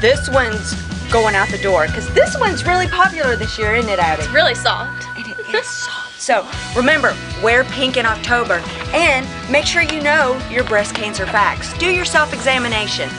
this one's going out the door because this one's really popular this year, isn't it, Abby? It's really soft. And it is soft. So remember, wear pink in October and make sure you know your breast cancer facts. Do your self-examination.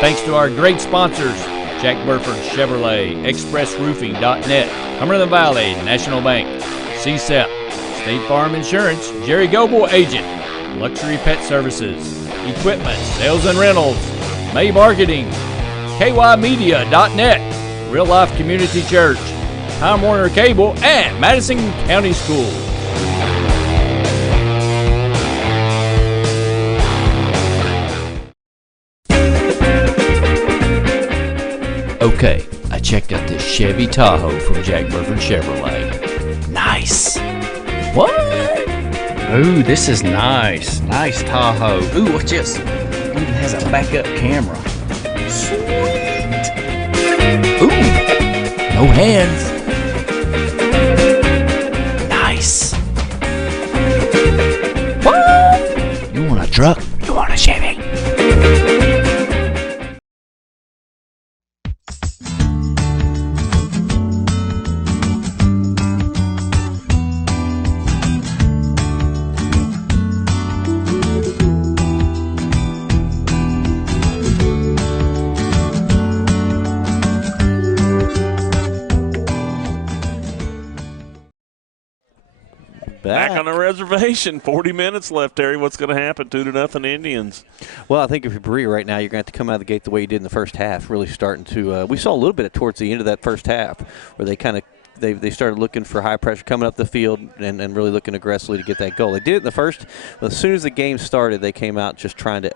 Thanks to our great sponsors, Jack Burford Chevrolet, ExpressRoofing.net, Cumberland Valley National Bank, CSEP, State Farm Insurance, Jerry Goble Agent, Luxury Pet Services, Equipment, Sales and Rentals, May Marketing, KYmedia.net, Real Life Community Church, Time Warner Cable, and Madison County Schools. Okay, I checked out this Chevy Tahoe from Jack Burford Chevrolet. Nice. What? Ooh, this is nice. Nice Tahoe. Ooh, what's this? Even has a backup camera. Sweet. Ooh, no hands. Nice. What? You want a truck? You want a Chevy? Back on the reservation. 40 minutes left, Terry. What's going to happen? 2-0 Indians. Well, I think if you're Berea right now, you're going to have to come out of the gate the way you did in the first half, really starting to we saw a little bit towards the end of that first half where they kind of they started looking for high pressure coming up the field and really looking aggressively to get that goal. They did it in the first, but as soon as the game started, they came out just trying to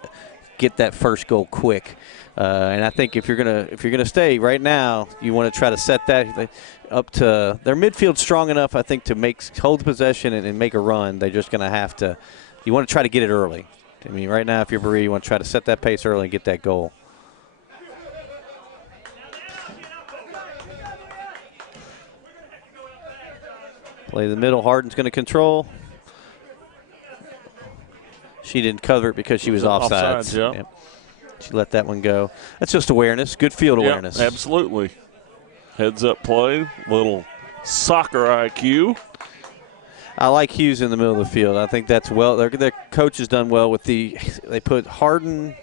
get that first goal quick. And I think if you're gonna stay right now, you want to try to set that up to their midfield strong enough, I think, to hold the possession and make a run. They're just gonna have to. You want to try to get it early. I mean, right now, if you're Berea, you want to try to set that pace early and get that goal. Play the middle. Harden's going to control. She didn't cover it because she was offsides. Yeah. Yep. She let that one go. That's just awareness, good field awareness. Absolutely. Heads up play, little soccer IQ. I like Hughes in the middle of the field. I think that's well. Their coach has done well with they put Harden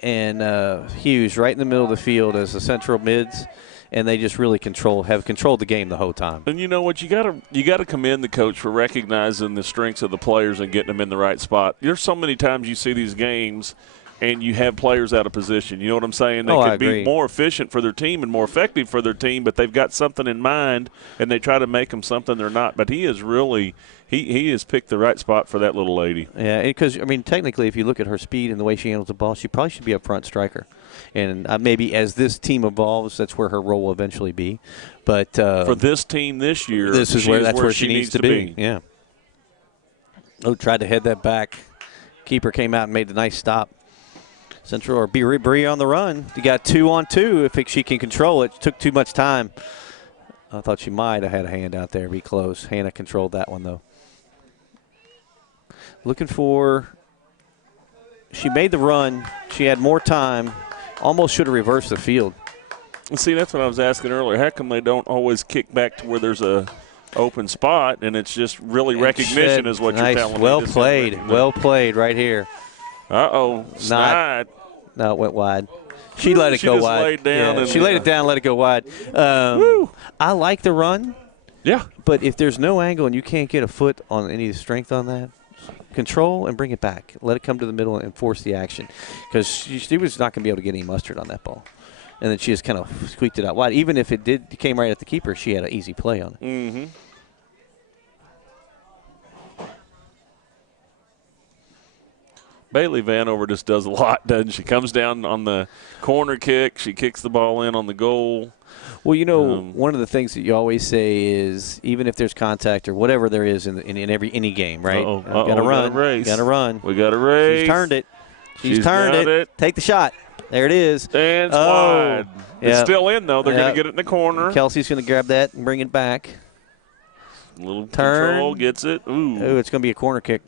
and Hughes right in the middle of the field as the central mids, and they just really have controlled the game the whole time. And you know what? You gotta commend the coach for recognizing the strengths of the players and getting them in the right spot. There's so many times you see these games and you have players out of position. You know what I'm saying? They could be more efficient for their team and more effective for their team, but they've got something in mind, and they try to make them something they're not. But he is really he has picked the right spot for that little lady. Yeah, because, I mean, technically, if you look at her speed and the way she handles the ball, she probably should be up front striker. And maybe as this team evolves, that's where her role will eventually be. But for this team this year, that's where she needs to be. Yeah. Oh, tried to head that back. Keeper came out and made a nice stop. Central or Berea on the run. You got 2-on-2 if she can control it. It took too much time. I thought she might have had a hand out there. Be close. Hannah controlled that one, though. Looking for – she made the run. She had more time. Almost should have reversed the field. See, that's what I was asking earlier. How come they don't always kick back to where there's a open spot and it's just really recognition is what you're telling me. Well played. Well played right here. Uh-oh. Snide. No, it went wide. She let it go wide. Laid down she laid it down, let it go wide. I like the run. Yeah. But if there's no angle and you can't get a foot on any strength on that, control and bring it back. Let it come to the middle and force the action. Because she was not going to be able to get any mustard on that ball. And then she just kind of squeaked it out wide. Even if it came right at the keeper, she had an easy play on it. Mm-hmm. Bailey Vanover just does a lot, doesn't she? Comes down on the corner kick. She kicks the ball in on the goal. Well, you know, one of the things that you always say is even if there's contact or whatever there is in any game, right? Got to run. Got to run. We got to race. She's turned it. She's turned it. Take the shot. There it is. Stands wide. It's still in, though. They're going to get it in the corner. Kelsey's going to grab that and bring it back. Little control, gets it. Ooh, it's going to be a corner kick.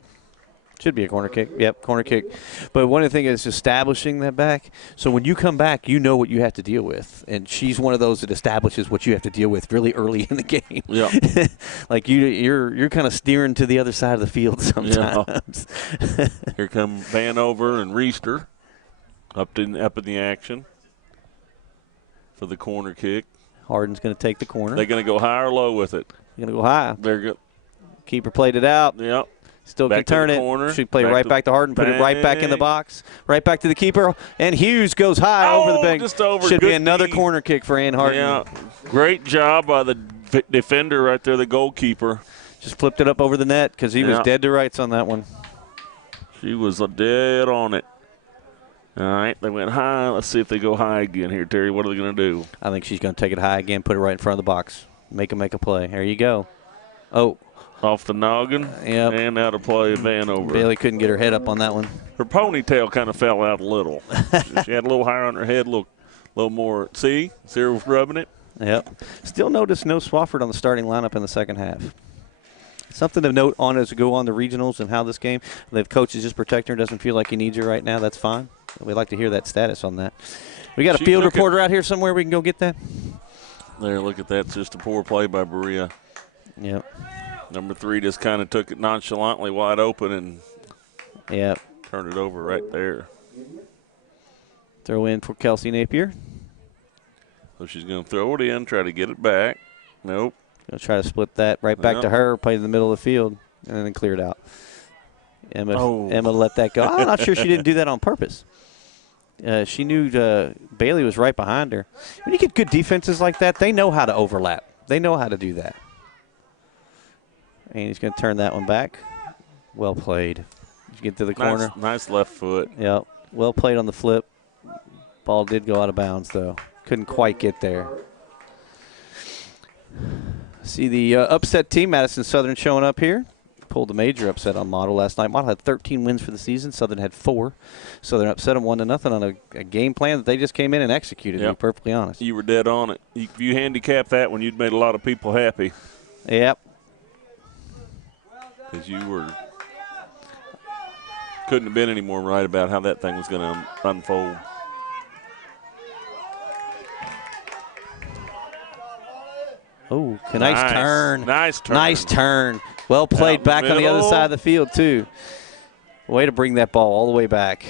Should be a corner kick. Yep, corner kick. But one of the things is establishing that back. So when you come back, you know what you have to deal with. And she's one of those that establishes what you have to deal with really early in the game. Yeah. Like you're kind of steering to the other side of the field sometimes. Yeah. Here come Vanover and Reister. Up in the action for the corner kick. Harden's going to take the corner. They're going to go high or low with it. They're going to go high. They're good. Keeper played it out. Yep. Still Back can turn to the it. corner. Should play right back to Harden, put it right back in the box, right back to the keeper. And Hughes goes high over the bank. Just over. Should be Good another D. corner kick for Ann Harden. Yeah. Great job by the defender right there, the goalkeeper. Just flipped it up over the net because he was dead to rights on that one. She was dead on it. All right, they went high. Let's see if they go high again here, Terry. What are they going to do? I think she's going to take it high again, put it right in front of the box. Make a play. There you go. Oh. Off the noggin. Yep. And out of play, Vanover. Bailey couldn't get her head up on that one. Her ponytail kind of fell out a little. She had a little higher on her head, a little more. See her rubbing it? Yep. Still notice no Swafford on the starting lineup in the second half. Something to note on as we go on the regionals and how this game, the coach is just protecting her, doesn't feel like he needs her right now. That's fine. We'd like to hear that status on that. We got a field reporter out here somewhere we can go get that? There, look at that. It's just a poor play by Berea. Yep. Number 3 just kind of took it nonchalantly wide open and turned it over right there. Throw in for Kelsey Napier. So she's going to throw it in, try to get it back. Nope. Going to try to split that right back to her, play in the middle of the field, and then clear it out. Emma let that go. I'm not sure she didn't do that on purpose. She knew Bailey was right behind her. When you get good defenses like that, they know how to overlap. They know how to do that. And he's going to turn that one back. Well played. Did you get to the corner? Nice left foot. Yep. Well played on the flip. Ball did go out of bounds, though. Couldn't quite get there. See the upset team, Madison Southern, showing up here. Pulled a major upset on Model last night. Model had 13 wins for the season. Southern had 4. Southern upset them 1-0 on a game plan that they just came in and executed, to be perfectly honest. You were dead on it. If you handicapped that one, you'd made a lot of people happy. Yep. Because you couldn't have been any more right about how that thing was going to unfold. Oh, nice turn. Nice turn. Nice turn. Well played back on the other side of the field, too. Way to bring that ball all the way back.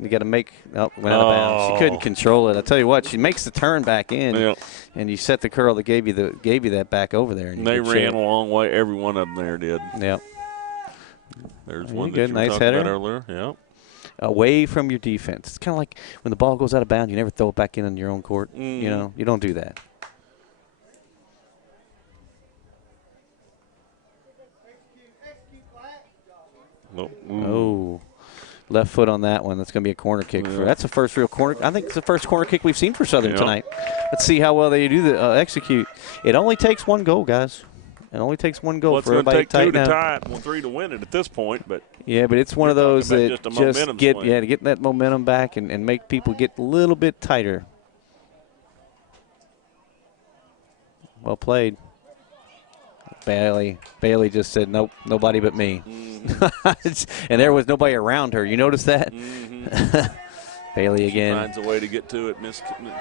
You got to make – went out of bounds. She couldn't control it. I tell you what, she makes the turn back in, and you set the curl that gave you that back over there. And they ran a long way. Every one of them there did. Yep. There's one that you were talking about earlier. Yep. Away from your defense. It's kind of like when the ball goes out of bounds, you never throw it back in on your own court. You know, you don't do that. Oh, left foot on that one. That's going to be a corner kick. That's the first real corner. I think it's the first corner kick we've seen for Southern tonight. Let's see how well they do the execute. It only takes one goal, guys. It only takes one goal for everybody to tighten up. It's going to take 2 to tie it. Well, 3 to win it at this point. But yeah, but it's one of those that just get swing. to get that momentum back and make people get a little bit tighter. Well played. Bailey just said, nope, nobody but me. And there was nobody around her. You notice that? Bailey again. She finds a way to get to it.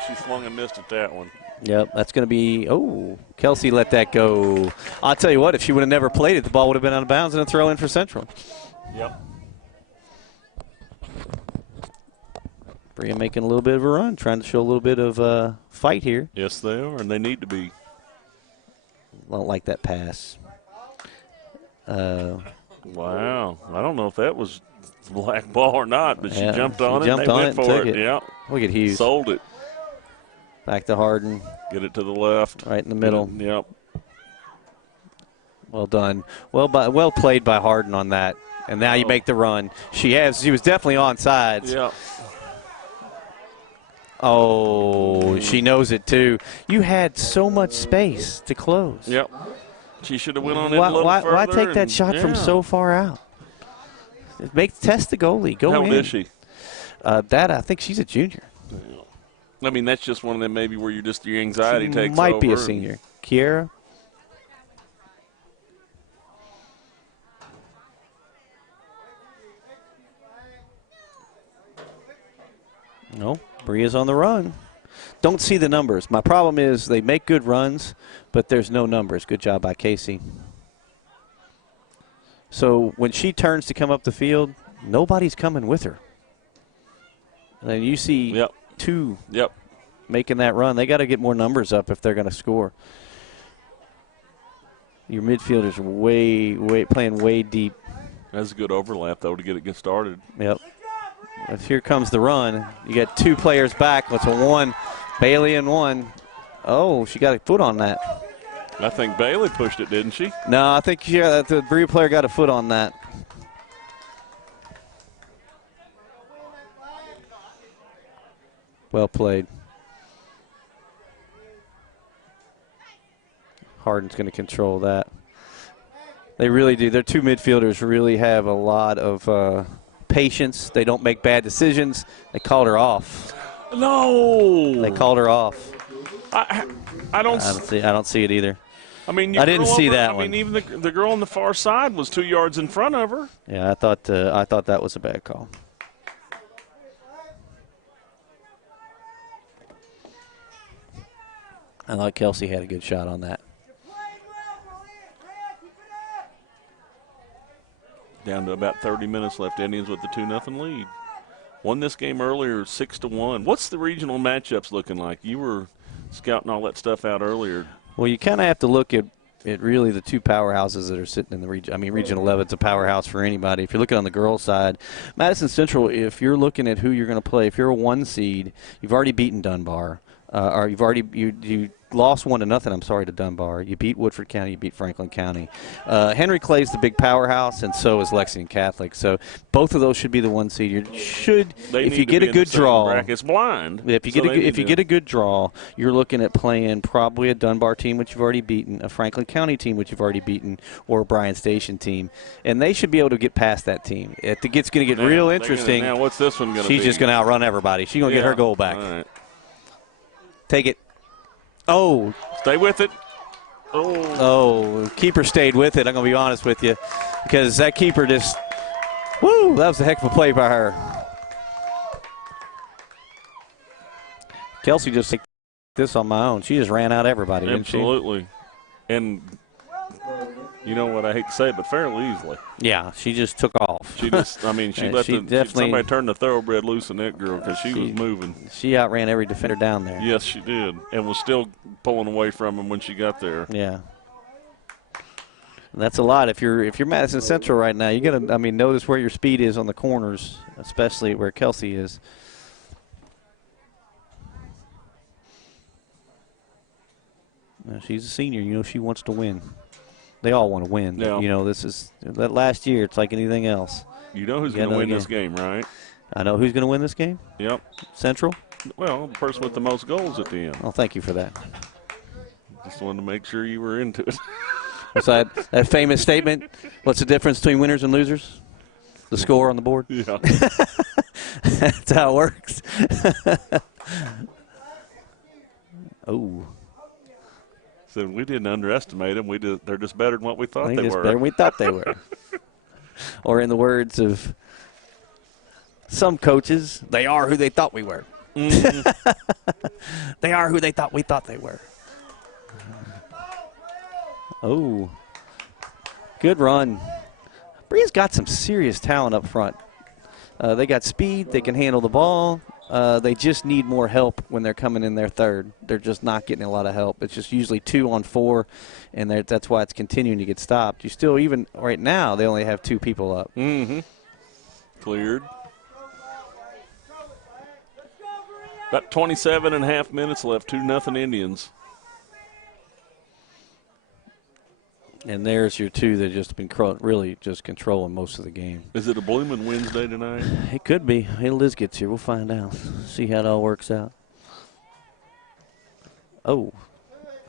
She swung and missed at that one. Yep, that's going to be – Kelsey let that go. I'll tell you what, if she would have never played it, the ball would have been out of bounds and a throw in for Central. Yep. Berea making a little bit of a run, trying to show a little bit of fight here. Yes, they are, and they need to be. I don't like that pass. Wow. I don't know if that was black ball or not, but she jumped on it and they went for it. Yeah. Look at Hughes. Sold it. Back to Harden. Get it to the left. Right in the middle. Yep. Well done. Well played by Harden on that. And now you make the run. She was definitely onside. Yep. Oh, she knows it too. You had so much space to close. Yep. She should have went on in a little further. Why take that shot from so far out? Test the goalie. Go in. How old is she? I think she's a junior. I mean, that's just one of them maybe where your anxiety takes over. Might be a senior. Kiera. No, Berea's on the run. Don't see the numbers. My problem is they make good runs, but there's no numbers. Good job by Casey. So when she turns to come up the field, nobody's coming with her. And then you see two making that run. They got to get more numbers up if they're going to score. Your midfielders are playing way deep. That's a good overlap, though, to get started. Yep. If here comes the run, you got two players back. It's a one. Bailey and one. Oh, she got a foot on that. I think Bailey pushed it, didn't she? No, I think the Berea player got a foot on that. Well played. Harden's going to control that. They really do. Their two midfielders really have a lot of patience. They don't make bad decisions. They called her off. No. They called her off. I don't see it either. I mean, I didn't see that one. I mean, even the girl on the far side was 2 yards in front of her. Yeah, I thought that was a bad call. I thought Kelsey had a good shot on that. Down to about 30 minutes left. Indians with the 2-0 lead. Won this game earlier 6-1. What's the regional matchups looking like? You were scouting all that stuff out earlier. Well, you kind of have to look at really the two powerhouses that are sitting in the region. I mean, Region 11 is a powerhouse for anybody. If you're looking on the girls' side, Madison Central, if you're looking at who you're going to play, if you're a 1 seed, you've already beaten Dunbar. Or you lost 1-0, I'm sorry, to Dunbar. You beat Woodford County, you beat Franklin County. Henry Clay's the big powerhouse, and so is Lexington Catholic. So both of those should be the 1 seed. If you get a good draw, it's blind. If you get a good draw, you're looking at playing probably a Dunbar team, which you've already beaten, a Franklin County team, which you've already beaten, or a Bryan Station team, and they should be able to get past that team. It's going to get real interesting. Now, what's this one going to be? She's just going to outrun everybody. She's going to get her goal back. All right. Take it. Oh. Stay with it. Oh, keeper stayed with it, I'm going to be honest with you, because that keeper just, that was a heck of a play by her. Kelsey just took this on my own. She just ran out everybody, didn't she? Absolutely. And you know what, I hate to say it, but fairly easily. Yeah, she just took off. She let somebody turn the thoroughbred loose in that girl because she was moving. She outran every defender down there. Yes, she did, and was still pulling away from him when she got there. Yeah. And that's a lot. If you're Madison Central right now, you're gonna notice where your speed is on the corners, especially where Kelsey is. Now, she's a senior. She wants to win. They all want to win. Yeah. This is that last year. It's like anything else. You know who's going to win this game, right? I know who's going to win this game. Yep. Central? Well, the person with the most goals at the end. Oh, thank you for that. Just wanted to make sure you were into it. What's that famous statement? What's the difference between winners and losers? The score on the board? Yeah. That's how it works. Oh. So we didn't underestimate them. They're just better than what we thought they were. Better than we thought they were. Or in the words of some coaches, they are who they thought we were. Mm-hmm. They are who they thought we thought they were. Oh, good run. Berea's got some serious talent up front. They got speed. They can handle the ball. They just need more help when they're coming in their third. They're just not getting a lot of help. It's just usually 2 on 4, and that's why it's continuing to get stopped. You still, even right now, they only have 2 people up. Mm-hmm. Cleared. About 27.5 minutes left. 2-0 Indians. And there's your 2 that just been really just controlling most of the game. Is it a blooming Wednesday tonight? It could be. Hey, Liz gets here. We'll find out. See how it all works out. Oh,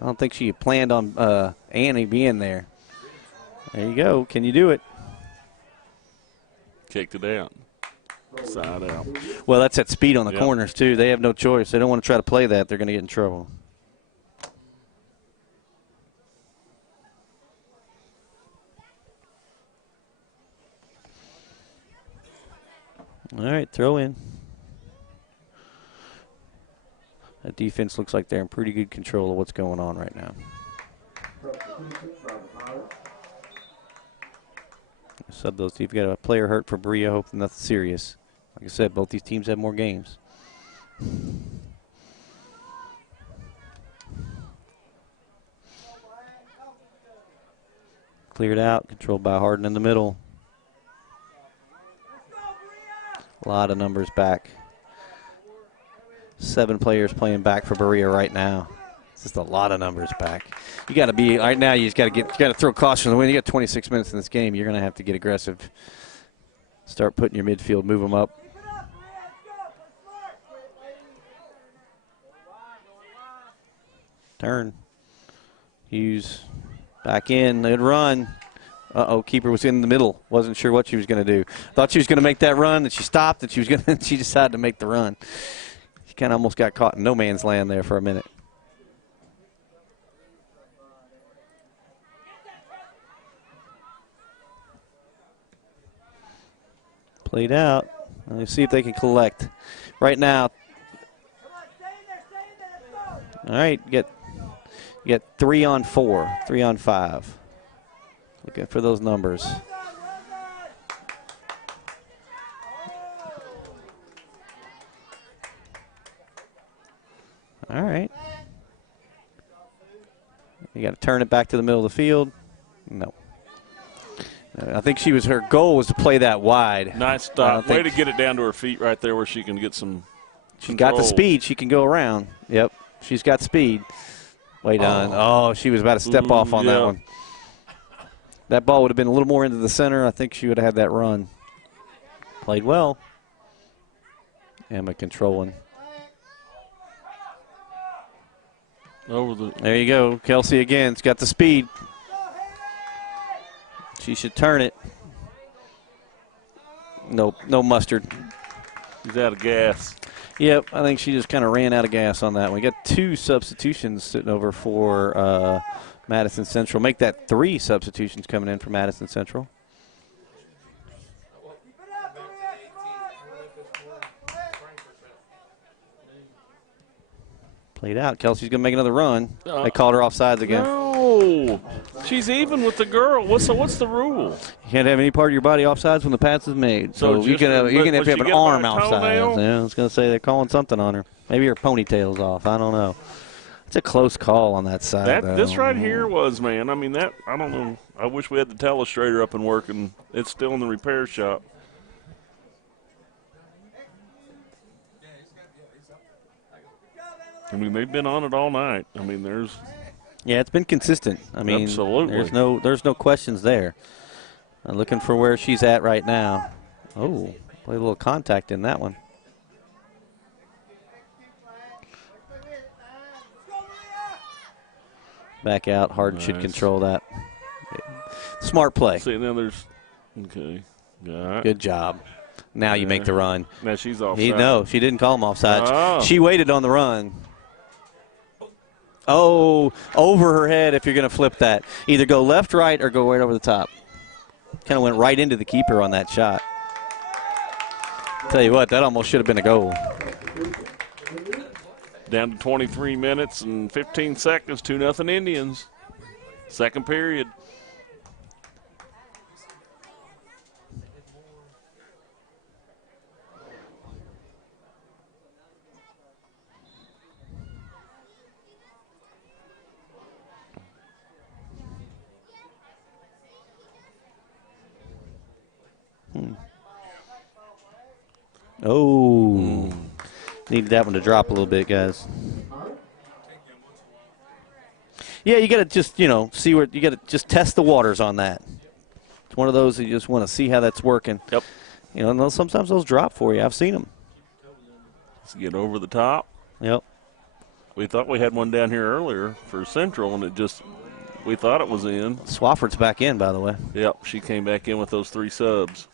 I don't think she planned on Annie being there. There you go. Can you do it? Kicked it out. Side out. Well, that's that speed on the corners, too. They have no choice. They don't want to try to play that. They're going to get in trouble. All right, throw in. That defense looks like they're in pretty good control of what's going on right now. Sub those. You've got a player hurt for Berea. Hope nothing serious. Like I said, both these teams have more games. Cleared out, controlled by Harden in the middle. A lot of numbers back. 7 players playing back for Berea right now. It's just a lot of numbers back. You got to be right now. You just got to throw caution to the wind. You got 26 minutes in this game. You're going to have to get aggressive. Start putting your midfield, move them up. Turn. Hughes back in. Good run. Keeper was in the middle. Wasn't sure what she was going to do. Thought she was going to make that run, and she stopped, and she decided to make the run. She kind of almost got caught in no man's land there for a minute. Played out. Let's see if they can collect. Right now. All right, you get 3 on 4, 3 on 5. Looking for those numbers. All right. You got to turn it back to the middle of the field. No. I think her goal was to play that wide. Nice stop. Way to get it down to her feet right there where she can get some She's got the speed. She can go around. Yep. She's got speed. Way done. Oh, she was about to step off on that one. That ball would have been a little more into the center. I think she would have had that run. Played well. Emma controlling. There you go. Kelsey again. It's got the speed. She should turn it. No mustard. He's out of gas. Yep, I think she just kind of ran out of gas on that one. We got 2 substitutions sitting over for Madison Central. Make that 3 substitutions coming in for Madison Central. Played out. Kelsey's going to make another run. They called her offsides again. No. She's even with the girl. What's the rule? You can't have any part of your body offsides when the pass is made. So you can have an arm offsides. Yeah, I was going to say they're calling something on her. Maybe her ponytail's off. I don't know. It's a close call on that side. This right here was, man. I mean, I don't know. I wish we had the telestrator up and working. It's still in the repair shop. I mean, they've been on it all night. I mean, yeah, it's been consistent. I mean, absolutely. There's no questions there. I'm looking for where she's at right now. Oh, play a little contact in that one. Back out. Harden should control that. Smart play. See, now there's okay. Good job. Now you make the run. Now she's offside. No, she didn't call him offside. She waited on the run. Oh, over her head if you're going to flip that. Either go left, right, or go right over the top. Kind of went right into the keeper on that shot. Tell you what, that almost should have been a goal. Down to 23 minutes and 15 seconds, 2-0 Indians. Second period. Oh, needed that one to drop a little bit, guys. Yeah, you got to just, see where you got to just test the waters on that. It's one of those that you just want to see how that's working. Yep. And sometimes those drop for you. I've seen them. Let's get over the top. Yep. We thought we had one down here earlier for Central, and we thought it was in. Swafford's back in, by the way. Yep, she came back in with those 3 subs.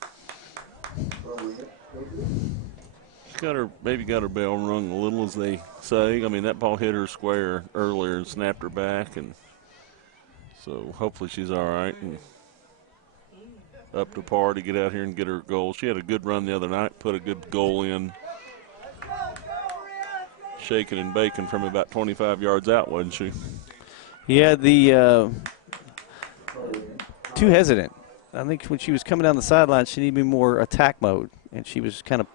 Maybe got her bell rung a little, as they say. I mean, that ball hit her square earlier and snapped her back, and so hopefully she's all right and up to par to get out here and get her goal. She had a good run the other night, put a good goal in, shaking and baking from about 25 yards out, wasn't she? Yeah, too hesitant. I think when she was coming down the sideline, she needed to be more attack mode, and she was kind of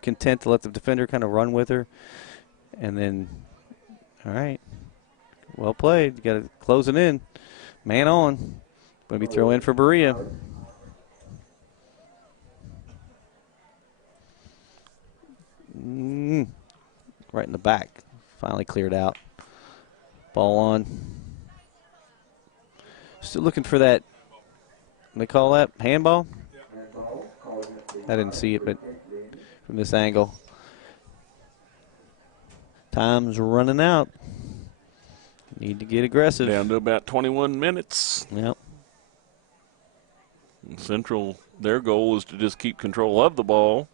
content to let the defender kind of run with her. And then, all right, well played. You got to close it in. Man on. Going to be throw in for Berea. Right in the back. Finally cleared out. Ball on. Still looking for that. What do they call that? Handball? I didn't see it, but from this angle. Time's running out. Need to get aggressive. Down to about 21 minutes. Yep. Central, their goal is to just keep control of the ball.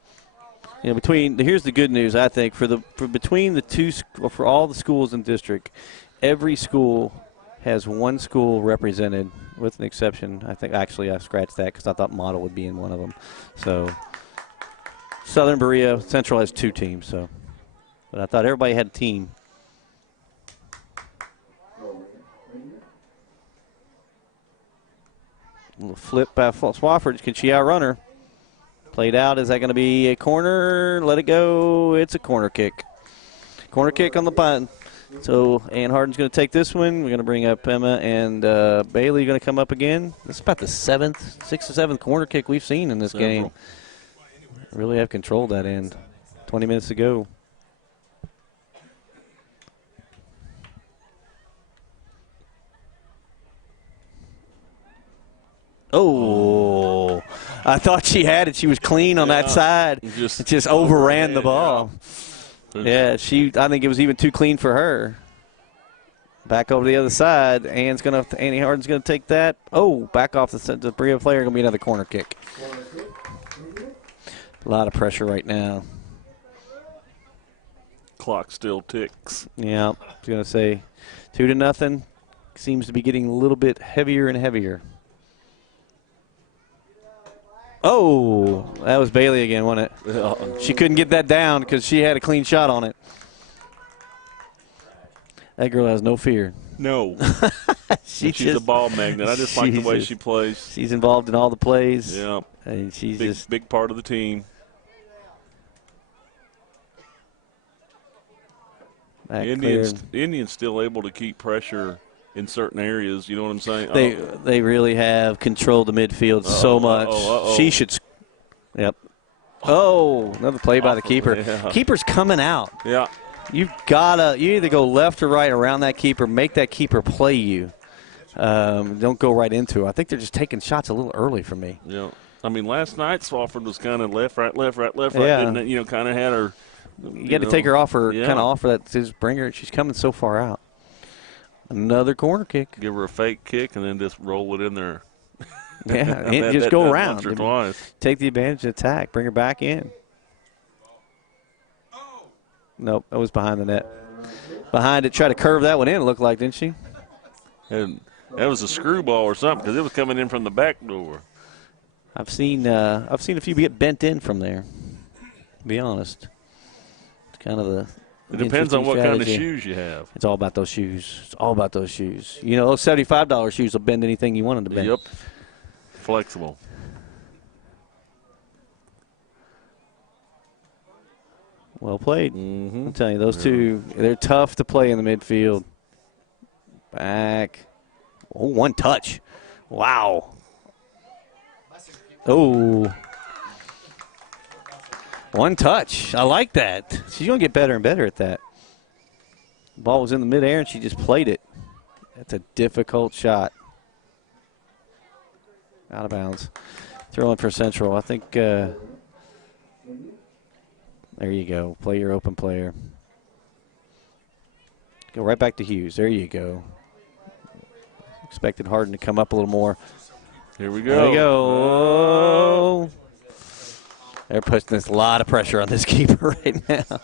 You know, here's the good news, I think, for between the two, for all the schools in district, every school has one school represented, with an exception. I think actually I scratched that because I thought Model would be in one of them. So Southern Berea Central has 2 teams. So, but I thought everybody had a team. A little flip by Swafford. Can she outrun her? Played out. Is that going to be a corner? Let it go. It's a corner kick. Corner kick on the punt. So Ann Harden's going to take this one. We're going to bring up Emma and Bailey going to come up again. This is about the 6th or 7th corner kick we've seen in this game. Really have controlled that end. 20 minutes to go. Oh, I thought she had it. She was clean on that side. Just overran the ball. Yeah, I think it was even too clean for her. Back over to the other side. Annie Harden's gonna take that. Oh, back off the Berea player. Gonna be another corner kick. A lot of pressure right now. Clock still ticks. Yeah, I was gonna say 2-0. Seems to be getting a little bit heavier and heavier. Oh, that was Bailey again, wasn't it? She couldn't get that down because she had a clean shot on it. That girl has no fear. No. She's a ball magnet. I just like the way she plays. She's involved in all the plays. Yeah. And she's just big part of the team. Indians still able to keep pressure in certain areas, you know what I'm saying? They really have controlled the midfield so much. She should. Yep. Oh, another play by the keeper. Yeah. Keeper's coming out. Yeah. You either go left or right around that keeper, make that keeper play you. Don't go right into it. I think they're just taking shots a little early for me. Yeah. I mean, last night Swafford was kind of left, right, Yeah. didn't it? You know, kind of had her. You got to take her off her, kind of off her, just bring her. She's coming so far out. Another corner kick. Give her a fake kick and then just roll it in there. Yeah, and just go around. Once or twice. Take the advantage of attack. Bring her back in. Nope, that was behind the net. Behind it, try to curve that one in, it looked like, didn't she? And that was a screwball or something because it was coming in from the back door. I've seen a few get bent in from there, to be honest. It's kind of the It depends on what strategy. kind of shoes you have. It's all about those shoes. It's all about those shoes. You know, those $75 shoes will bend anything you want them to bend. Yep. Flexible. Well played. Mm-hmm. I'm telling you, those two, they're tough to play in the midfield. Back. Oh, one touch. Wow. Oh. One touch. I like that. She's going to get better and better at that. The ball was in the midair, and she just played it. That's a difficult shot. Out of bounds. Throw in for Central. I think there you go. Play your open player. Go right back to Hughes. There you go. Expected Harden to come up a little more. Here we go. There we go. Oh. They're putting a lot of pressure on this keeper right now.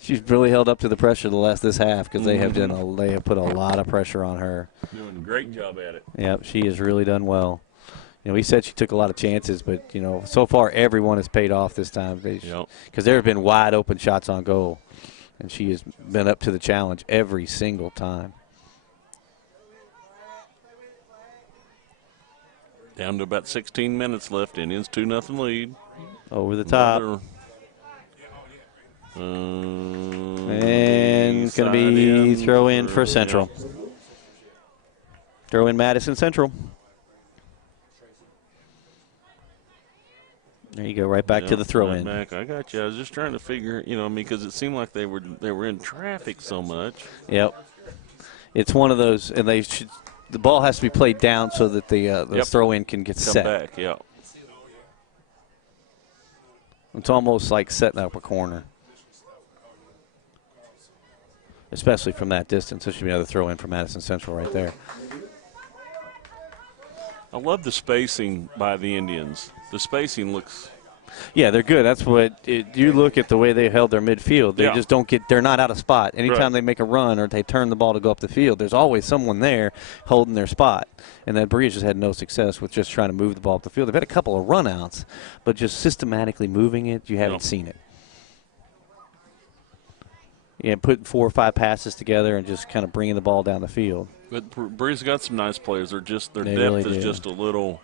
She's really held up to the pressure this half because they have put a lot of pressure on her. Doing a great job at it. Yep, she has really done well. You know, we said she took a lot of chances, but you know, so far everyone has paid off this time. Because there have been wide open shots on goal, and she has been up to the challenge every single time. Down to about 16 minutes left. Indians 2-0 lead. Over the top. And it's going to be throw in for Central. Throw in Madison Central. go, right back to the throw in. Back. I got you. I was just trying to figure, because it seemed like they were in traffic so much. Yep. It's one of those, and the ball has to be played down so that the throw in can get set. Come back, yeah. It's almost like setting up a corner, especially from that distance. There should be another throw in for Madison Central right there. I love the spacing by the Indians. The spacing looks. Yeah, they're good. That's what you look at the way they held their midfield. They just don't they're not out of spot. Anytime they make a run or they turn the ball to go up the field, there's always someone there holding their spot. And that Berea just had no success with just trying to move the ball up the field. They've had a couple of run-outs, but just systematically moving it, you haven't seen it. Yeah, putting 4 or 5 passes together and just kind of bringing the ball down the field. But Berea's got some nice players. Their depth really is just a little.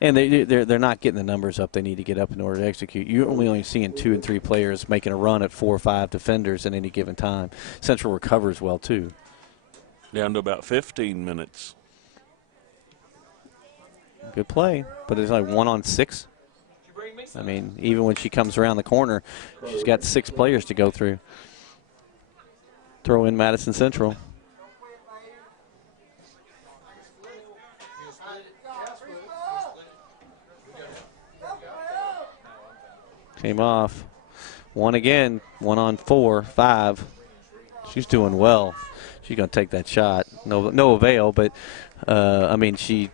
And they're not getting the numbers up they need to get up in order to execute. You're only seeing 2 and 3 players making a run at 4 or 5 defenders at any given time. Central recovers well, too. Down to about 15 minutes. Good play, but it's like 1 on 6. I mean, even when she comes around the corner, she's got 6 players to go through. Throw in Madison Central. Came off. 1 again. 1 on 4, 5. She's doing well. She's going to take that shot. No avail, but, I mean, she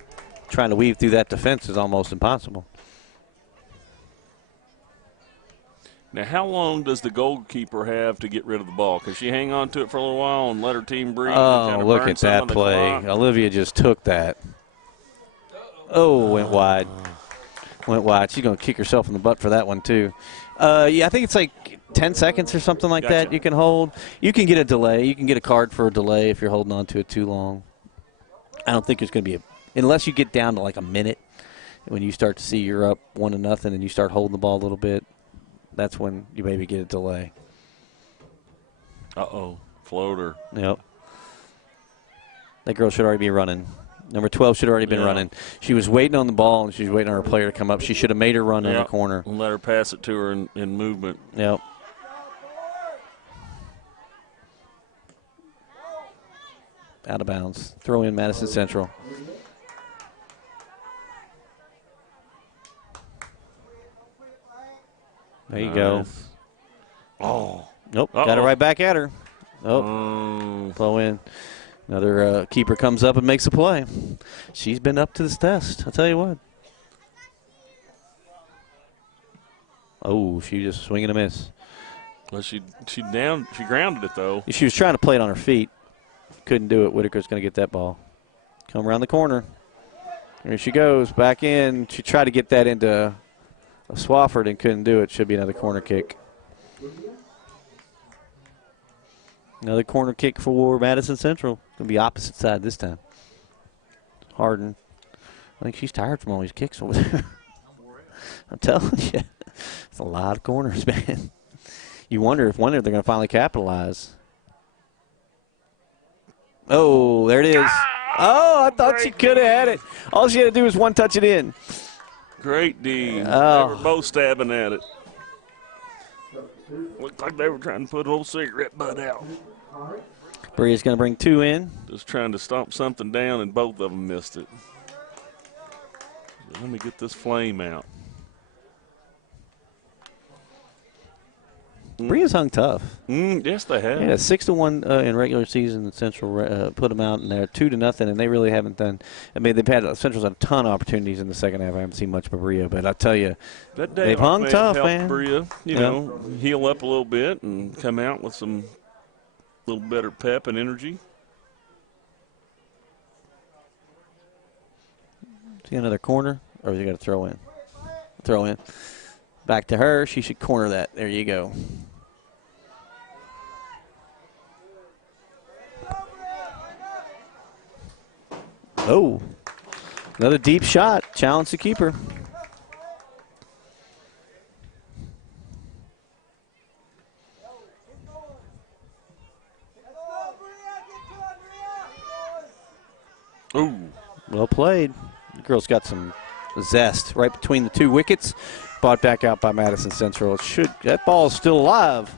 trying to weave through that defense is almost impossible. Now, how long does the goalkeeper have to get rid of the ball? Can she hang on to it for a little while and let her team breathe? Oh, and kind of look burn at some that of the play. clock? Olivia just took that. Oh, went wide. Went wide. She's going to kick herself in the butt for that one, too. Yeah, I think it's like 10 seconds or something like that you can hold. You can get a delay. You can get a card for a delay if you're holding on to it too long. I don't think there's going to be unless you get down to like a minute, when you start to see you're up 1-0 and you start holding the ball a little bit, that's when you maybe get a delay. Uh-oh, floater. Yep. That girl should already be running. Number 12 should have already been running. She was waiting on the ball, and she was waiting on her player to come up. She should have made her run in the corner. And let her pass it to her in movement. Yep. Out of bounds. Throw in Madison Central. There you go. Oh. Nope. Got it right back at her. Oh. Throw in. Another keeper comes up and makes a play. She's been up to this test, I'll tell you what. Oh, she just swing and a miss. Well, she grounded it, though. She was trying to play it on her feet. Couldn't do it. Whitaker's going to get that ball. Come around the corner. Here she goes, back in. She tried to get that into a Swafford and couldn't do it. Should be another corner kick. Another corner kick for Madison Central. Going to be opposite side this time. Harden. I think she's tired from all these kicks over there. I'm telling you. It's a lot of corners, man. You wonder if they're going to finally capitalize. Oh, there it is. Oh, I thought she could have had it. All she had to do was one touch it in. Great D. Oh. They were both stabbing at it. Looked like they were trying to put a little cigarette butt out. Berea's going to bring 2 in. Just trying to stomp something down, and both of them missed it. Let me get this flame out. Berea's hung tough. Yes, they have. Yeah, 6-1 in regular season. Central put them out, and they're 2-0, and they really haven't done. I mean, Central's had a ton of opportunities in the second half. I haven't seen much of Berea, but I tell you, they've hung tough, man. Berea, heal up a little bit and come out with some little better pep and energy. See another corner, or is he got to throw in? Throw in. Back to her. She should corner that. There you go. Oh, another deep shot. Challenge the keeper. Ooh. Well played. The girl's got some zest right between the two wickets. Brought back out by Madison Central. That ball's still alive.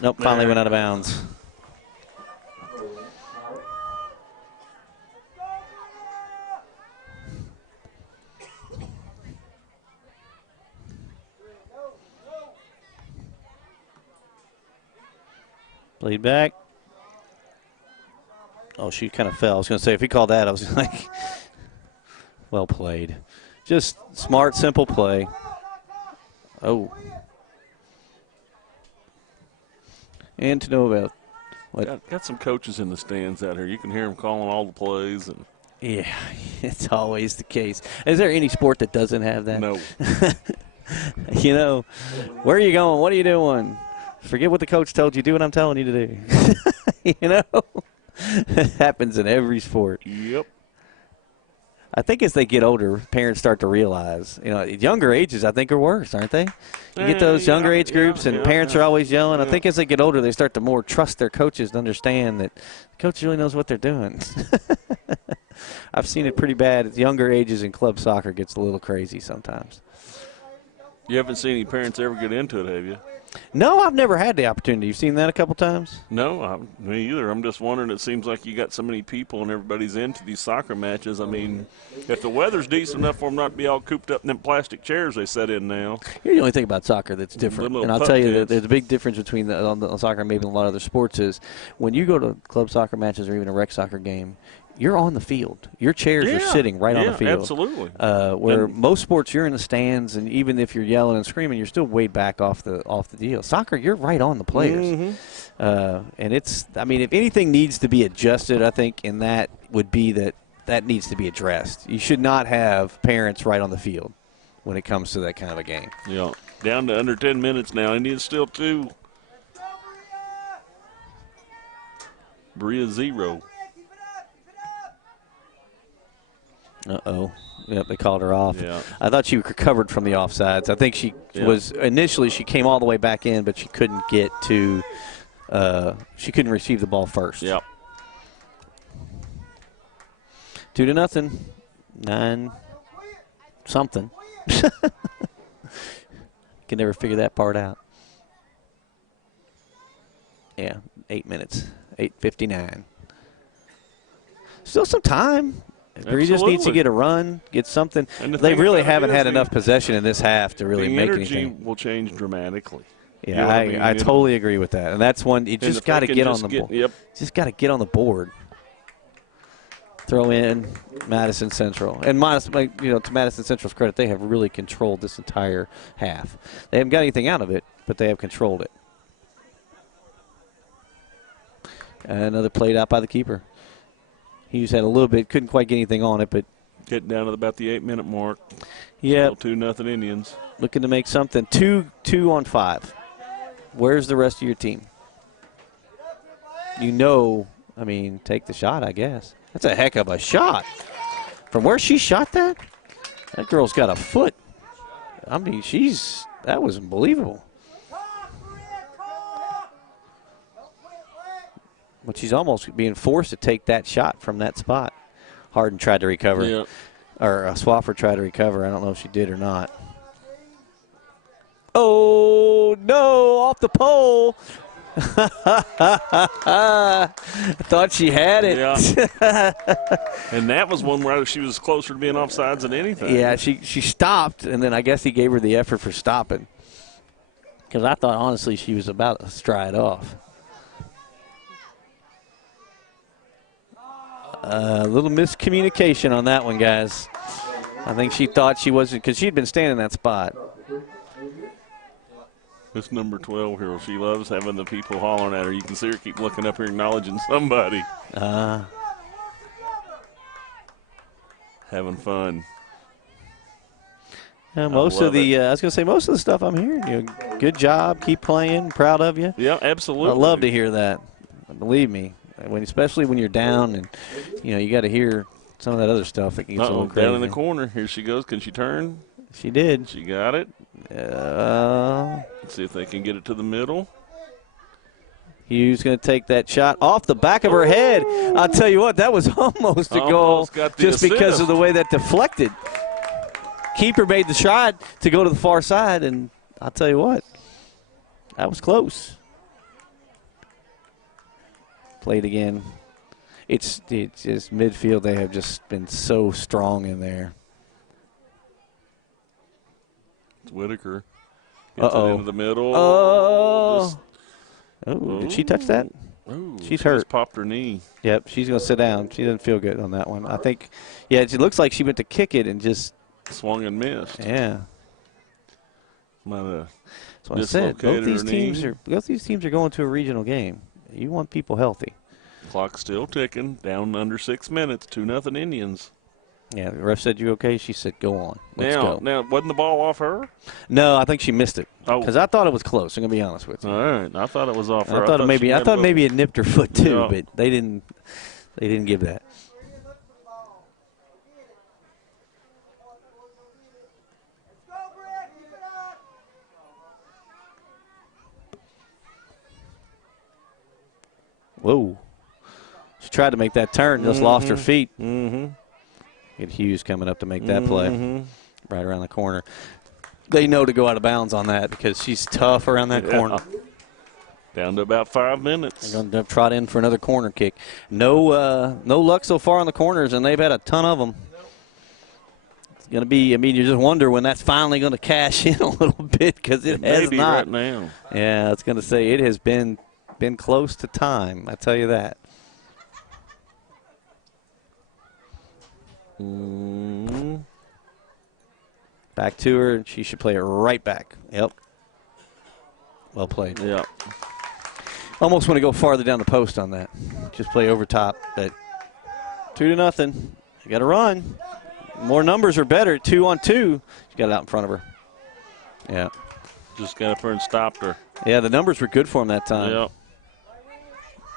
Nope, finally went out of bounds. Played back. Oh, she kind of fell. I was going to say, if he called that, I was like, well played. Just smart, simple play. Oh. And to know about what? Got some coaches in the stands out here. You can hear them calling all the plays. And yeah, it's always the case. Is there any sport that doesn't have that? no. You know, where are you going? What are you doing? Forget what the coach told you. Do what I'm telling you to do. You know? It happens in every sport. Yep. I think as they get older, parents start to realize, you know, younger ages I think are worse, aren't they? You get those younger age groups and parents are always yelling. I think as they get older, they start to more trust their coaches to understand that the coach really knows what they're doing. I've seen it pretty bad at younger ages, and club soccer gets a little crazy sometimes. You haven't seen any parents ever get into it, have you? No, I've never had the opportunity. You've seen that a couple times? No, me either. I'm just wondering, it seems like you got so many people and everybody's into these soccer matches. I mean, if the weather's decent enough for them not to be all cooped up in them plastic chairs they set in now. Here's the only thing about soccer that's different, and I'll tell you that there's a big difference between the soccer and maybe a lot of other sports is when you go to club soccer matches or even a rec soccer game, you're on the field. Your chairs are sitting right on the field. Absolutely. Where most sports, you're in the stands, and even if you're yelling and screaming, you're still way back off the deal. Soccer, you're right on the players. Mm-hmm. And it's, I mean, if anything needs to be adjusted, I think, in that would be that needs to be addressed. You should not have parents right on the field when it comes to that kind of a game. Yeah. Down to under 10 minutes now. He needs still 2. Berea 0. Uh-oh. Yep, they called her off. Yeah. I thought she recovered from the offsides. I think she was initially, she came all the way back in, but she couldn't get to she couldn't receive the ball first. Yep. 2-0. 9 something. Can never figure that part out. Yeah, 8 minutes. 8:59. Still some time. Berea just needs to get a run, get something. They really haven't had enough possession in this half to really make anything. The energy will change dramatically. Yeah, you know I totally agree with that. And that's one you just got to get on the board. Yep. Just got to get on the board. Throw in Madison Central. And to Madison Central's credit, they have really controlled this entire half. They haven't got anything out of it, but they have controlled it. Another played out by the keeper. Hughes had a little bit, couldn't quite get anything on it, but getting down to about the 8-minute mark. Yeah, 2-0 Indians. Looking to make something. 2 on 5. Where's the rest of your team? You know, I mean, take the shot, I guess. That's a heck of a shot. From where she shot that girl's got a foot. I mean, that was unbelievable. But she's almost being forced to take that shot from that spot. Harden tried to recover. Yeah. Or Swafford tried to recover. I don't know if she did or not. Oh, no, off the pole. Thought she had it. Yeah. And that was one where she was closer to being offsides than anything. Yeah, she stopped, and then I guess he gave her the effort for stopping. Because I thought, honestly, she was about to stride off. A little miscommunication on that one, guys. I think she thought she wasn't, because she'd been standing in that spot. This number 12 here, she loves having the people hollering at her. You can see her keep looking up here acknowledging somebody. Having fun. Most of the, I was going to say, most of the stuff I'm hearing, you know, good job, keep playing, proud of you. Yeah, absolutely. I love to hear that. Believe me. Especially when you're down and, you know, you got to hear some of that other stuff that gets a little crazy. Down in the corner. Here she goes. Can she turn? She did. She got it. Let's see if they can get it to the middle. Hughes going to take that shot off the back of her head. I'll tell you what, that was almost a goal just because of the way that deflected. keeper made the shot to go to the far side, and I'll tell you what, that was close. Played again. It's just midfield. They have just been so strong in there. It's Whitaker. Gets it into the middle. Oh, did she touch that? Ooh, She's hurt. Just popped her knee. Yep, she's going to sit down. She doesn't feel good on that one. I think, yeah, it looks like she went to kick it and just swung and missed. Yeah. Might have That's what I said. Both these teams are going to a regional game. You want people healthy. Clock's still ticking. Down under 6 minutes. 2-0 Indians. Yeah, the ref said, you okay? She said, go on. Let's go. Now, wasn't the ball off her? No, I think she missed it. Oh. Because I thought it was close. I'm going to be honest with you. All right. I thought it was off her. I thought maybe it nipped her foot too, Yeah. but they didn't give that. Whoa. She tried to make that turn, just lost her feet. Mm-hmm. Get Hughes coming up to make that play right around the corner. They know to go out of bounds on that because she's tough around that corner. Down to about 5 minutes. They're going to trot in for another corner kick. No luck so far on the corners, and they've had a ton of them. It's going to be, I mean, you just wonder when that's finally going to cash in a little bit because it has not. Right now. Yeah, I was going to say it has been close to time. I tell you that. Back to her. She should play it right back. Yep. Well played. Yeah. Almost want to go farther down the post on that. Just play over top. But 2-0. You got to run. More numbers are better. 2-on-2. You got it out in front of her. Yeah. Just got up there and stopped her. Yeah, the numbers were good for him that time. Yep.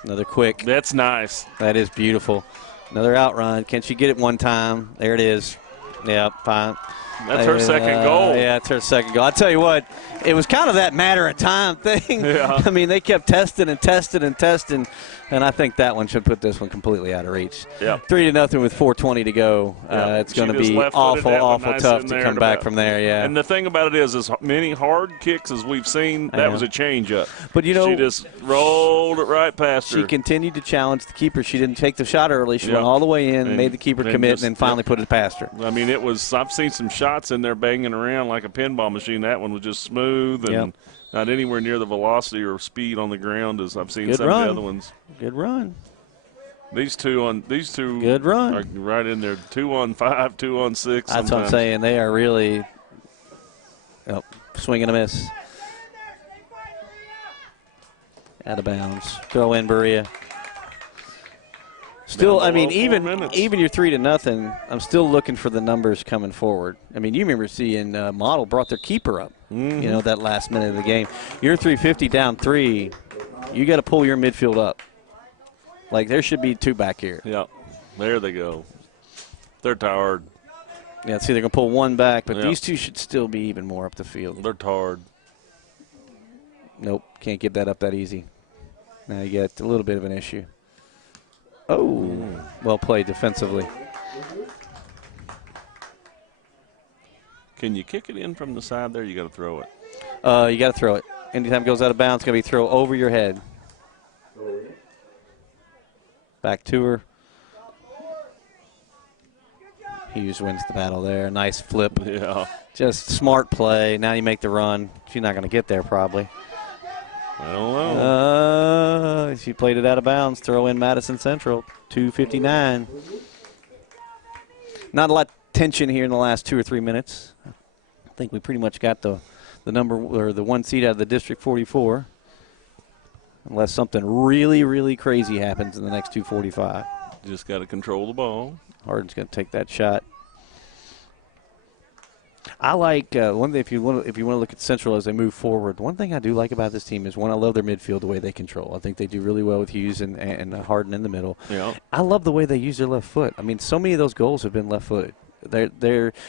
Another quick. That's nice. That is beautiful. Another outrun. Can she get it one time? There it is. Yeah, fine. That's her second goal. Yeah, it's her second goal. I tell you what, it was kind of that matter of time thing. Yeah. I mean, they kept testing, and I think that one should put this one completely out of reach. Yeah. 3-0 with 4:20 to go. It's going to be awful tough to come back from there. Yeah. And the thing about it is, as many hard kicks as we've seen, that was a change-up. But you know, she just rolled it right past her. She continued to challenge the keeper. She didn't take the shot early. She went all the way in, made the keeper commit, and then finally put it past her. I mean, I've seen some shots in there banging around like a pinball machine. That one was just smooth and not anywhere near the velocity or speed on the ground as I've seen some of the other ones. Good run. These two good run. Are right in there. 2-on-5, 2-on-6. That's what I'm saying. They are really swing and a miss. Out of bounds. Throw in Berea. Still, I mean, even you're 3-0. I'm still looking for the numbers coming forward. I mean, you remember seeing Model brought their keeper up. Mm-hmm. You know, that last minute of the game. You're 350 down 3. You got to pull your midfield up. Like there should be 2 back here. Yeah, there they go. They're tired. Yeah, see, they're gonna pull 1 back, but these 2 should still be even more up the field. They're tired. Nope, can't get that up that easy. Now you got a little bit of an issue. Oh, well played defensively. Can you kick it in from the side there? You got to throw it. You got to throw it. Anytime it goes out of bounds, it's going to be throw over your head. Back to her. Hughes wins the battle there. Nice flip. Yeah. Just smart play. Now you make the run. She's not going to get there probably. I don't know. She played it out of bounds. Throw in Madison Central. 2:59. Not a lot of tension here in the last 2 or 3 minutes. I think we pretty much got the number or the 1 seed out of the District 44. Unless something really, really crazy happens in the next 2:45. Just got to control the ball. Harden's going to take that shot. I like one thing if you want to look at Central as they move forward. One thing I do like about this team is I love their midfield, the way they control. I think they do really well with Hughes and Harden in the middle. Yeah. I love the way they use their left foot. I mean, so many of those goals have been left-footed.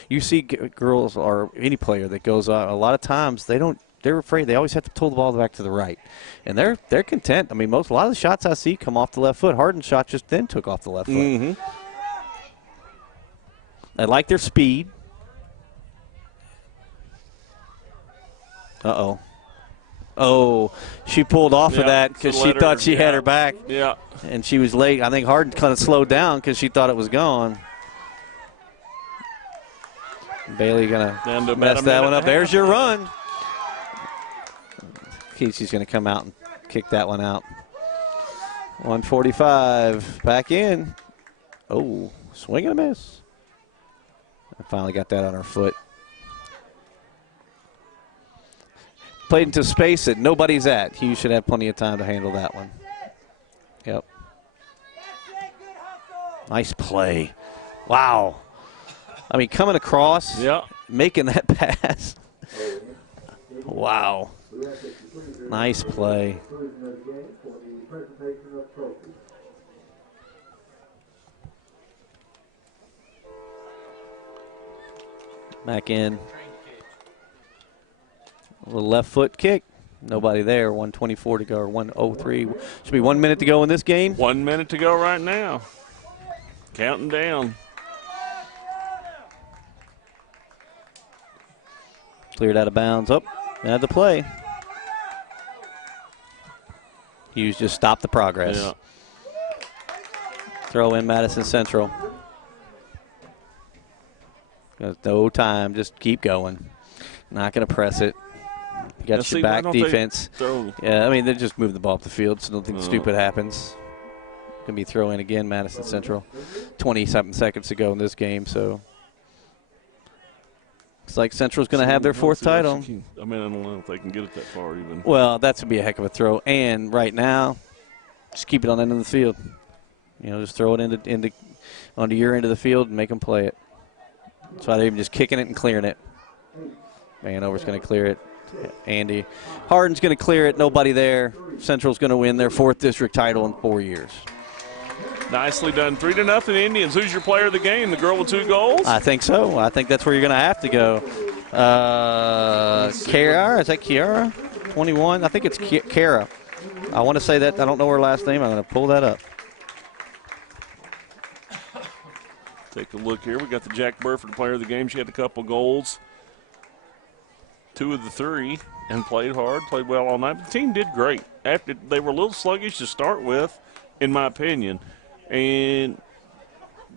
You see girls or any player that goes out. A lot of times they're afraid. They always have to pull the ball back to the right, and they're content. I mean, a lot of the shots I see come off the left foot. Harden's shot just then took off the left foot. Mm-hmm. I like their speed. Uh-oh. Oh, she pulled off of that because she thought she had her back. Yeah. And she was late. I think Harden kind of slowed down because she thought it was gone. Bailey going to mess that one up. There's your run. Casey's going to come out and kick that one out. 145. Back in. Oh, swing and a miss. I finally got that on her foot. Played into space that nobody's at. Hughes should have plenty of time to handle that one. Yep. Nice play. Wow. I mean, coming across, making that pass. Wow. Nice play. Back in. A little left foot kick. Nobody there. 1:24 to go, or 1:03. Should be 1 minute to go in this game. 1 minute to go right now. Counting down. Cleared out of bounds. Up. Had to play. Hughes just stopped the progress. Yeah. Throw in Madison Central. There's no time. Just keep going. Not going to press it. You got your back defense. Yeah, I mean, they just move the ball up the field, so nothing stupid happens. Going to be throw in again, Madison Central. 20-something seconds to go in this game, so. Looks like Central's going to have their fourth title. I mean, I don't know if they can get it that far even. Well, that's going to be a heck of a throw. And right now, just keep it on the end of the field. You know, just throw it onto your end of the field and make them play it. That's why they're even just kicking it and clearing it. Vanover's going to clear it. Andy. Harden's going to clear it. Nobody there. Central's going to win their 4th district title in 4 years. Nicely done. 3-0 Indians. Who's your player of the game? The girl with 2 goals? I think so. I think that's where you're going to have to go. Kiara? Is that Kiara? 21? I think it's Kiara. I want to say that. I don't know her last name. I'm going to pull that up. Take a look here. We got the Jack Burford player of the game. She had a couple goals. 2 of the 3 and played hard, played well all night. But the team did great. After they were a little sluggish to start with, in my opinion. And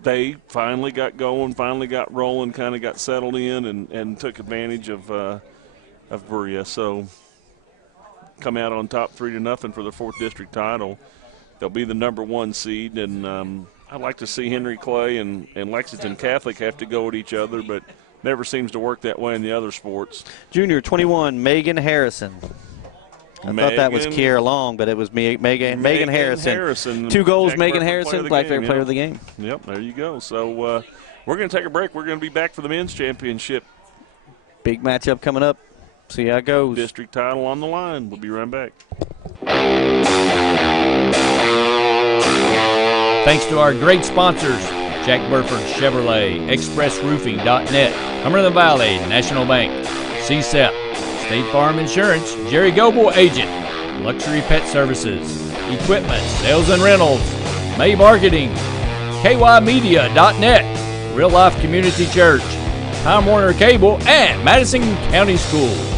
they finally got going, finally got rolling, kind of got settled in and took advantage of Berea. So come out on top 3-0 for the 4th district title. They'll be the #1 seed. And I'd like to see Henry Clay and Lexington Catholic have to go at each other, but never seems to work that way in the other sports. Junior, 21, Megan Harrison. I thought that was Kiera Long, but it was Megan Harrison. 2 goals, Megan Harrison, Black Bear player of the game. Yep, there you go. So we're going to take a break. We're going to be back for the men's championship. Big matchup coming up. See how it goes. District title on the line. We'll be right back. Thanks to our great sponsors, Jack Burford Chevrolet, ExpressRoofing.net, Cumberland Valley National Bank, CSEP, State Farm Insurance, Jerry Goble Agent, Luxury Pet Services, Equipment, Sales and Rentals, May Marketing, KYMedia.net, Real Life Community Church, Time Warner Cable, and Madison County Schools.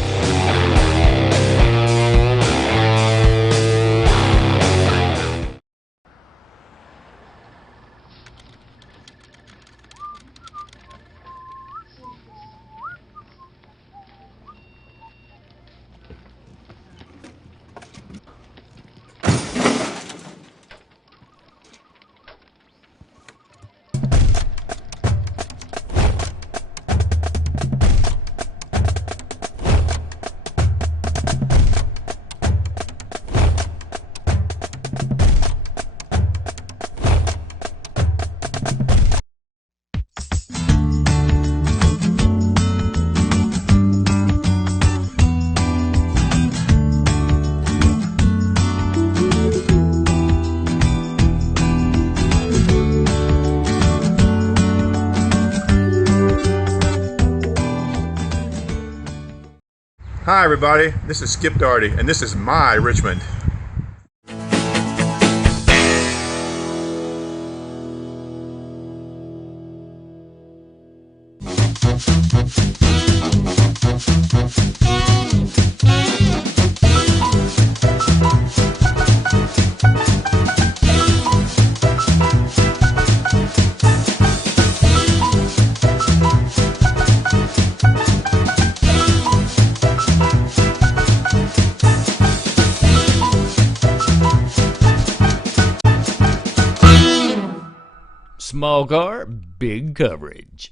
Hi everybody, this is Skip Darty, and this is my Richmond. Small car, big coverage.